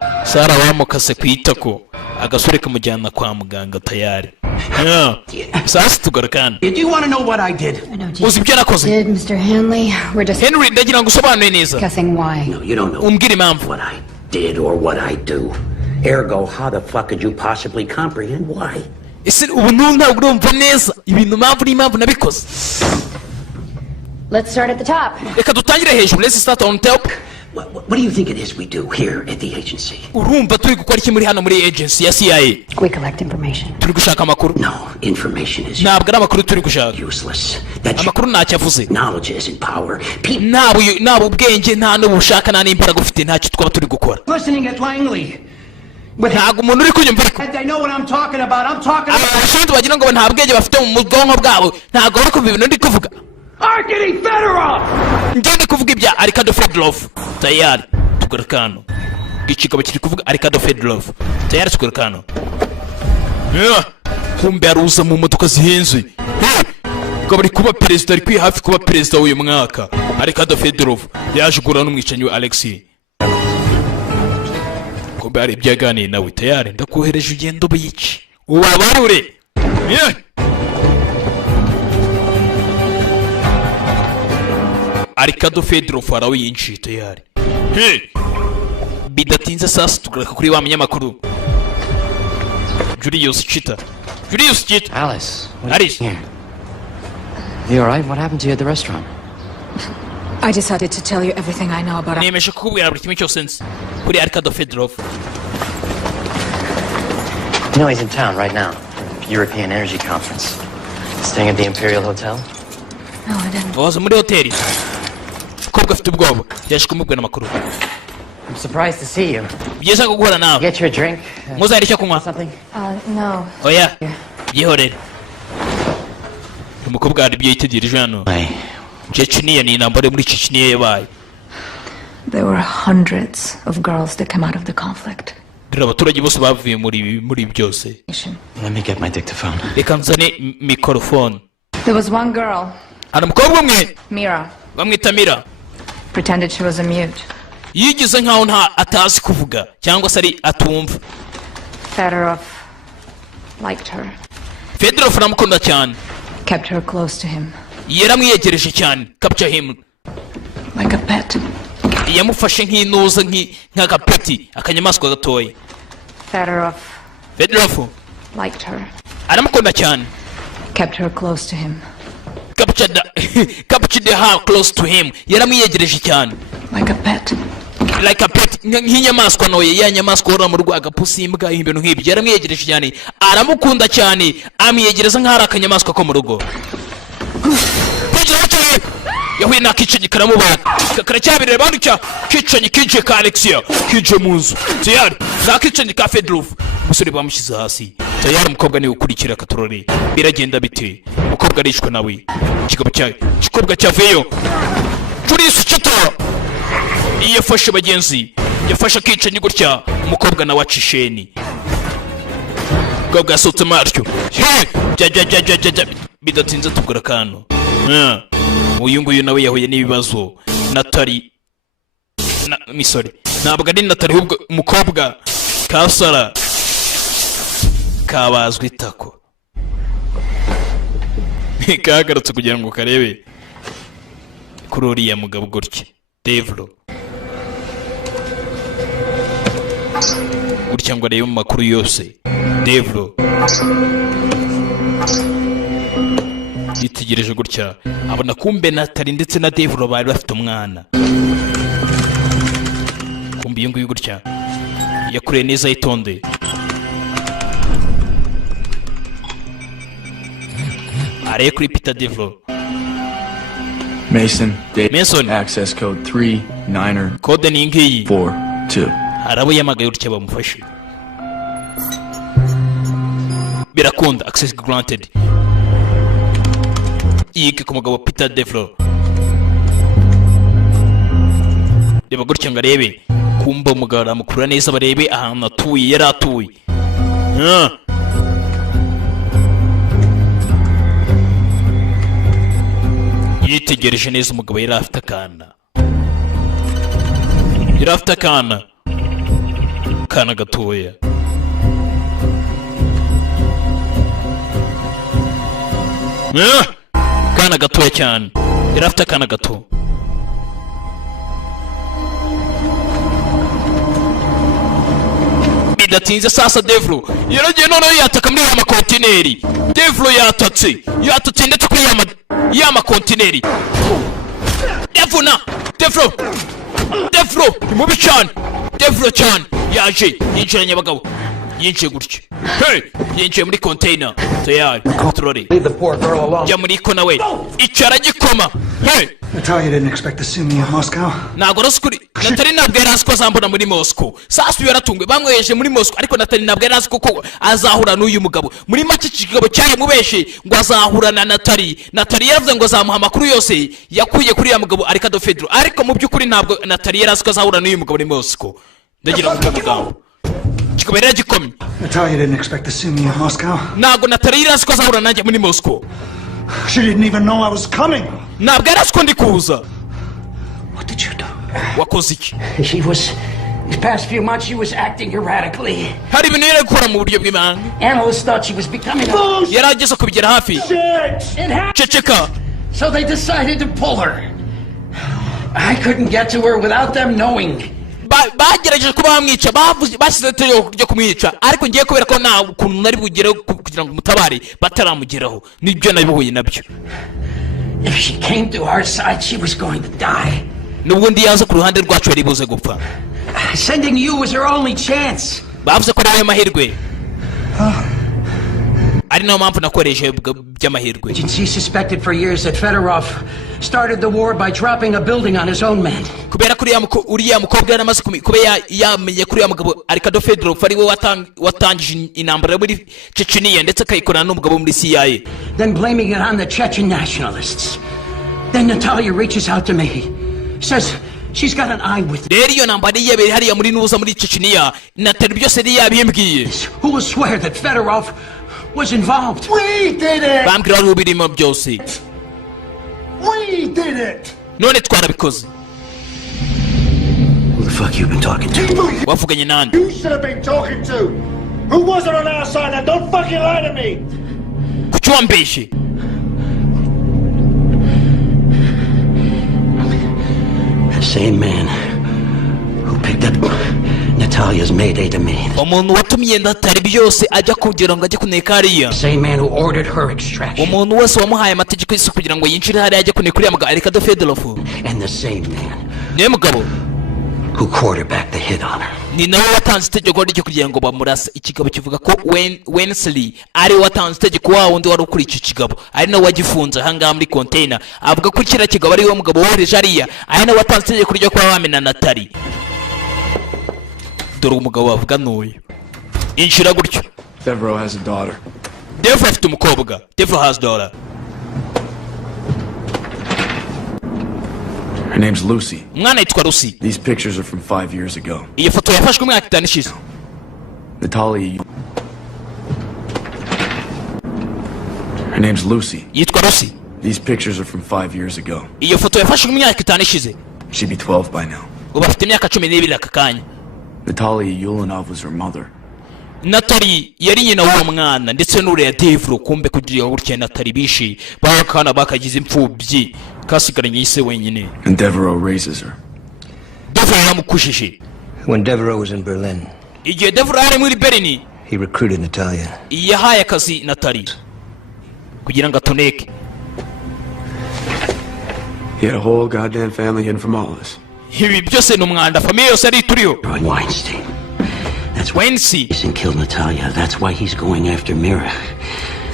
bamukase ku itako. Agasore kamujyana kwa muganga tayari. Sasa tugarukana. Did you want to know what I did? Uzi ibyo nakoze? Mr. Hanley, we're just Henry ndagira ngo usobanure neza. discussing why. No, you don't know Umbwire impamvu. what I did or what I do. Ergo, how the fuck could you possibly comprehend why? Ese ubu ntabwo urumva neza ibintu mpamvu n'impamvu nabikoze. Let's start at the top. Reka dutangire hejuru. Let's start on top. What do you think it is we do here at the agency? Urumva turi gukora iki muri hano muri agency ya CIA? We collect information. Turi gushaka amakuru. No, information is Ntabwo ari amakuru turi gushaka. useless. Amakuru ntacyo avuze. Knowledge isn't power. Nta ubwenge nta n'ubushaka nta n'imbaraga ufite ntacyo twaba turi gukora. Listening at Langley. Ntabwo umuntu uri kunyumva ariko. They know what I'm talking about. I'm talking about. Abashonje bagira ngo nta bwenge bafite mu bwonko bwabo. Ntabwo bari kumva ibintu ndi kuvuga. Arkady Fedorov. Ngende kuvuga ibya Arkady Fedorov. Tayari tugarakano. Gicikaba kiri kuvuga Arkady Fedorov. Tayari tugarakano. Kumbe aruza mu modoka zihenze. Bari kuba perezida ari hafi kuba perezida w'uyu mwaka. Arkady Fedorov yaje gura n'umwicanyi wa Alexei. Kumbe ari byaganiye nawe tayari ndakohereje ugendo bici. Ubabarure. Arikado Fedorov arawinjiye tayari. Bidatinze sasa tugaruka kuri wa munyamakuru Julius Chita. Alice, what is here? You alright? What happened to you at the restaurant? I decided to tell you everything I know about it. Nemeje kukubwira buri kimwe cyose nzi kuri Arikado Fedorov. You know he's in town right now. European Energy Conference. Staying at the Imperial Hotel? No, I didn't. Waza muri hoteli. Kobwa afite ubwoba. Yaje kumubwira amakuru. I'm surprised to see you. Byiza guhura nawe. Get you a drink? Muzahira icyo kunywa? No. Oya. Byihorere. Umukobwa hari ibyo yitegereje hano. Chechnya ni intambara muri Chechnya yabaye. There were hundreds of girls that came out of the conflict. Abaturage bose bavuye muri byose. Let me get my dictaphone. Reka nzane microphone. There was one girl. Hari umukobwa umwe. Mira. Bamwita Mira. Pretended she was a mute. Yigize nkaho nta atazi kuvuga cyangwa se ari atumva. Fedorov liked her. Fedorov aramukunda cyane. Kept her close to him. Yaramwiyegereje cyane. Capture him. Like a pet. Yamufashe nk'inuza nk'agapeti akanyamaswa gatoya. Fedorov liked her. Aramukunda cyane. Kept her close to him. Captured her close to him. Yaramwiyegereje cyane. Like a pet. Like a pet, nk'inyamaswa ntoya, ya nyamaswa ora mu rwaga pusi imbwa ibintu nk'ibyo. Yaramwiyegereje cyane. Aramukunda cyane. Amwiyegereza nk'ari akanyamaswa ko mu rugo. Yahuye na kicenyi karamubaga. Karacyabirira bandika kicenyi kije ka Alexia. Kije munzu. Tayari. Na kicenyi ka Fedorov. Umusore bamushyize hasi. Tayari umukobwa ni ukurikira katorore. Biragenda bite. Umukobwa arishwe nawe. Kikobwa cyaveyo. Julius Chita. Yafashe bagenzi. Yafashe kicenyi gutya. Umukobwa na wacisheni. Gabwa sotse maryo. Bidatinze tugura kano. Uyu nguyu nawe yahuye n'ibibazo. Natari misore. Ntabwo ari Natari ahubwo umukobwa Kasara kabazwe itako. Kagarutse kugira ngo karebe kuri uriya mugabo gutya. Devlo. Gutya ngo arebe mu makuru yose. Devlo. Yitegereje gutya abona kumbe Natari ndetse na Devlo bari bafite umwana. Kumbe iyo nguyu gutya yakuriye neza yitonde. Areye kuri Peter Devlo. Mason, Mason. Access code 39er. Code ni ngiyi 42. Arabo yamagaye gutya bamufashe. Birakunda, access granted. Yike ku mugabo Peter Devlo. Reba gutya ngo arebe kumba umugabo aramukura neza barebe ahantu atuye yari atuye. Yitegereje neza umugabo yari afite akana. Yari afite akana. Kana gatoya. Kana gatoya cyane. Yari afite akana gato. Bidatinze sasa Devlo yaragiye noneho yataka muri ya makontineri. Devlo yatatse ndetse kuri ya makontineri. Devlo mubi cyane. Devlo cyane yaje yinjiranye abagabo. Yinjiye gutya. Yinjiye muri container. Tayari. Controle. Leave the poor girl alone. Ya muri ko nawe. Icara gikoma. Natalia didn't expect to see me in Moscow. Ntabwo raskuri. Natali ntabwo yari azi ko azambona muri Moscow. Sasa yaratungwe bamweje muri Moscow ariko Natali ntabwo yari azi ko azahura n'uyu mugabo. Muri make kigabo cyaye mubeshe ngo azahura na Natali. Natali yaravuze ngo azamuha amakuru yose yakuye kuri ya mugabo Arikado Fedorov. Ariko mu by'ukuri ntabwo Natali yari azi ko azahura n'uyu mugabo muri Moscow. Ndagira ngo mugabo. Kikobera gikomye. Natalia didn't expect to see me in Moscow. Ntabwo Natali yari azi ko azahura nanjye muri Moscow. She didn't even know I was coming. Ntabwo yari azi ko ndi kuza. What did you do? Wakoze iki? These past few months, she was acting erratically. Hari ibintu yari gukora mu buryo bw'ibanga. Analysts thought she was becoming a... Yari ageze kubigera hafi. It happened. Ceceka. So they decided to pull her. I couldn't get to her without them knowing. bagerageje kuba bamwica bashyize itegeko ryo kumwica ariko ngiye kubera ko nta kuntu nari bugereho kugira ngo umutabare bataramugeraho nibyo nabihuye nabyo. If she came to our side, she was going to die. N'ubundi yaza ku ruhande rwacu yari buze gupfa. Sending you was her only chance. Bavuze ko nawe mahirwe. Ari nayo mpamvu nakoresheje by'amahirwe. She suspected for years that Fedorov started the war by dropping a building on his own men. Kubera kuri uriya mukobwa yaramaze kuba yamenye kuri ya mugabo Arkady Fedorov ari we watangije intambara muri Chechnya ndetse akayikorana n'umugabo muri CIA. Then blaming it on the Chechen nationalists. Then Natalia reaches out to me. Says she's got an eye with. Rero iyo ntambara yabere hariya muri Nuza muri Chechnya Natalia byose yari yabimbwiye. Who will swear that Fedorov was involved? We did it! Bambwira wari ubirimo byose. We did it! None twarabikoze. Who the fuck you been talking to? Wavuganye nande? You should have been talking to! Who wasn't on our side and don't fucking lie to me! Kuki wambeshe? The same man who picked up Natalia's mayday demand. Umuntu watumye Natalia byose ajya kugira ngo ajye kuneka hariya. Same man who ordered her extraction. Umuntu wese wamuhaye amategeko y'isi kugira ngo yinjire hariya ajye kuneka uriya mugabo Arkady Fedorov. And the same man niwe mugabo who quarterbacked the hit on her. Ni nawe watanze itegeko ryo kugira ngo bamurase. Ikigabo kivuga ko Wensley ari watanze itegeko wa wundi wari ukuri iki kigabo ari nawe wagifunze ahangaha muri container. Avuga ko kira kigabo ari we mugabo wohereje hariya ari nawe watanze itegeko ryo kuba wamena Natalia. Dore umugabo wavuga n'uyu inshira gutyo. Devereaux has a daughter. Devereaux afite umukobwa. Devereaux has a daughter. Her name's Lucy. Umwana yitwa Lucy. These pictures are from 5 years ago. Iyo foto yafashwe umwaka 5 ishize. Natalia. Her name's Lucy. Yitwa Lucy. These pictures are from 5 years ago. Iyo foto yafashwe umwaka 5 ishize. She'd be 12 by now. Ubu afite imyaka 12 aka kanya. Natalia Yulanov was her mother. Natalia yari nyina w'uwo mwana ndetse n'uriya Devereaux. Kumbe kugira gutya Natalia bishi bakana bakagize imfubyi kasigaranye ise wenyine. And Devereaux raises her. Devereaux yamukujije. When Devereaux was in Berlin, igihe Devereaux ari muri Berlin, he recruited Natalia. yahaye akazi Natalia kugira ngo atoneke. He had a whole goddamn family hidden from all of us. Ibi byose n'umwanda family yose ari turiyo. Weinstein. That's Weinstein. He killed Natalia. That's why he's going after Mira.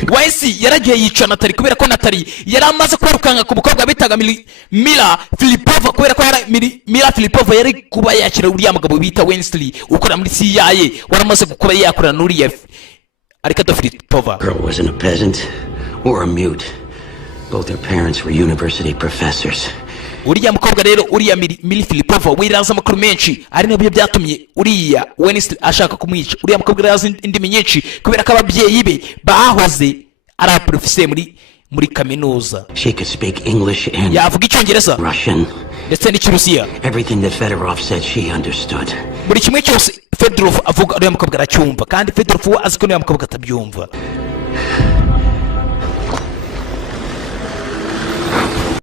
Weinstein yaragiye yica Natalia kubera ko Natalia yari amaze kwirukanga ku mukobwa bitaga Mira Filipova kubera ko Mira Filipova yari kuba yakira uriya mugabo bita Weinstein ukora muri CIA waramaze gukora yakora n'uriya Arkady Filipova. Girl wasn't a peasant or a mute. Both their parents were university professors. Uriya mukobwa rero uriya Mira Filipova wiraza amakuru menshi ari nabyo byatumye uriya Weinstein ashaka kumwica. Uriya mukobwa yazi indimi nyinshi kubera ko ababyeyi be bahoze ari professeur muri kaminuza. She could speak English and yavuga icyongereza, Russian, ndetse n'ikirusiya. Everything that Fedorov said she understood. Buri kimwe cyose Fedorov avuga uriya mukobwa aracyumva kandi Fedorov azi ko uriya mukobwa atabyumva.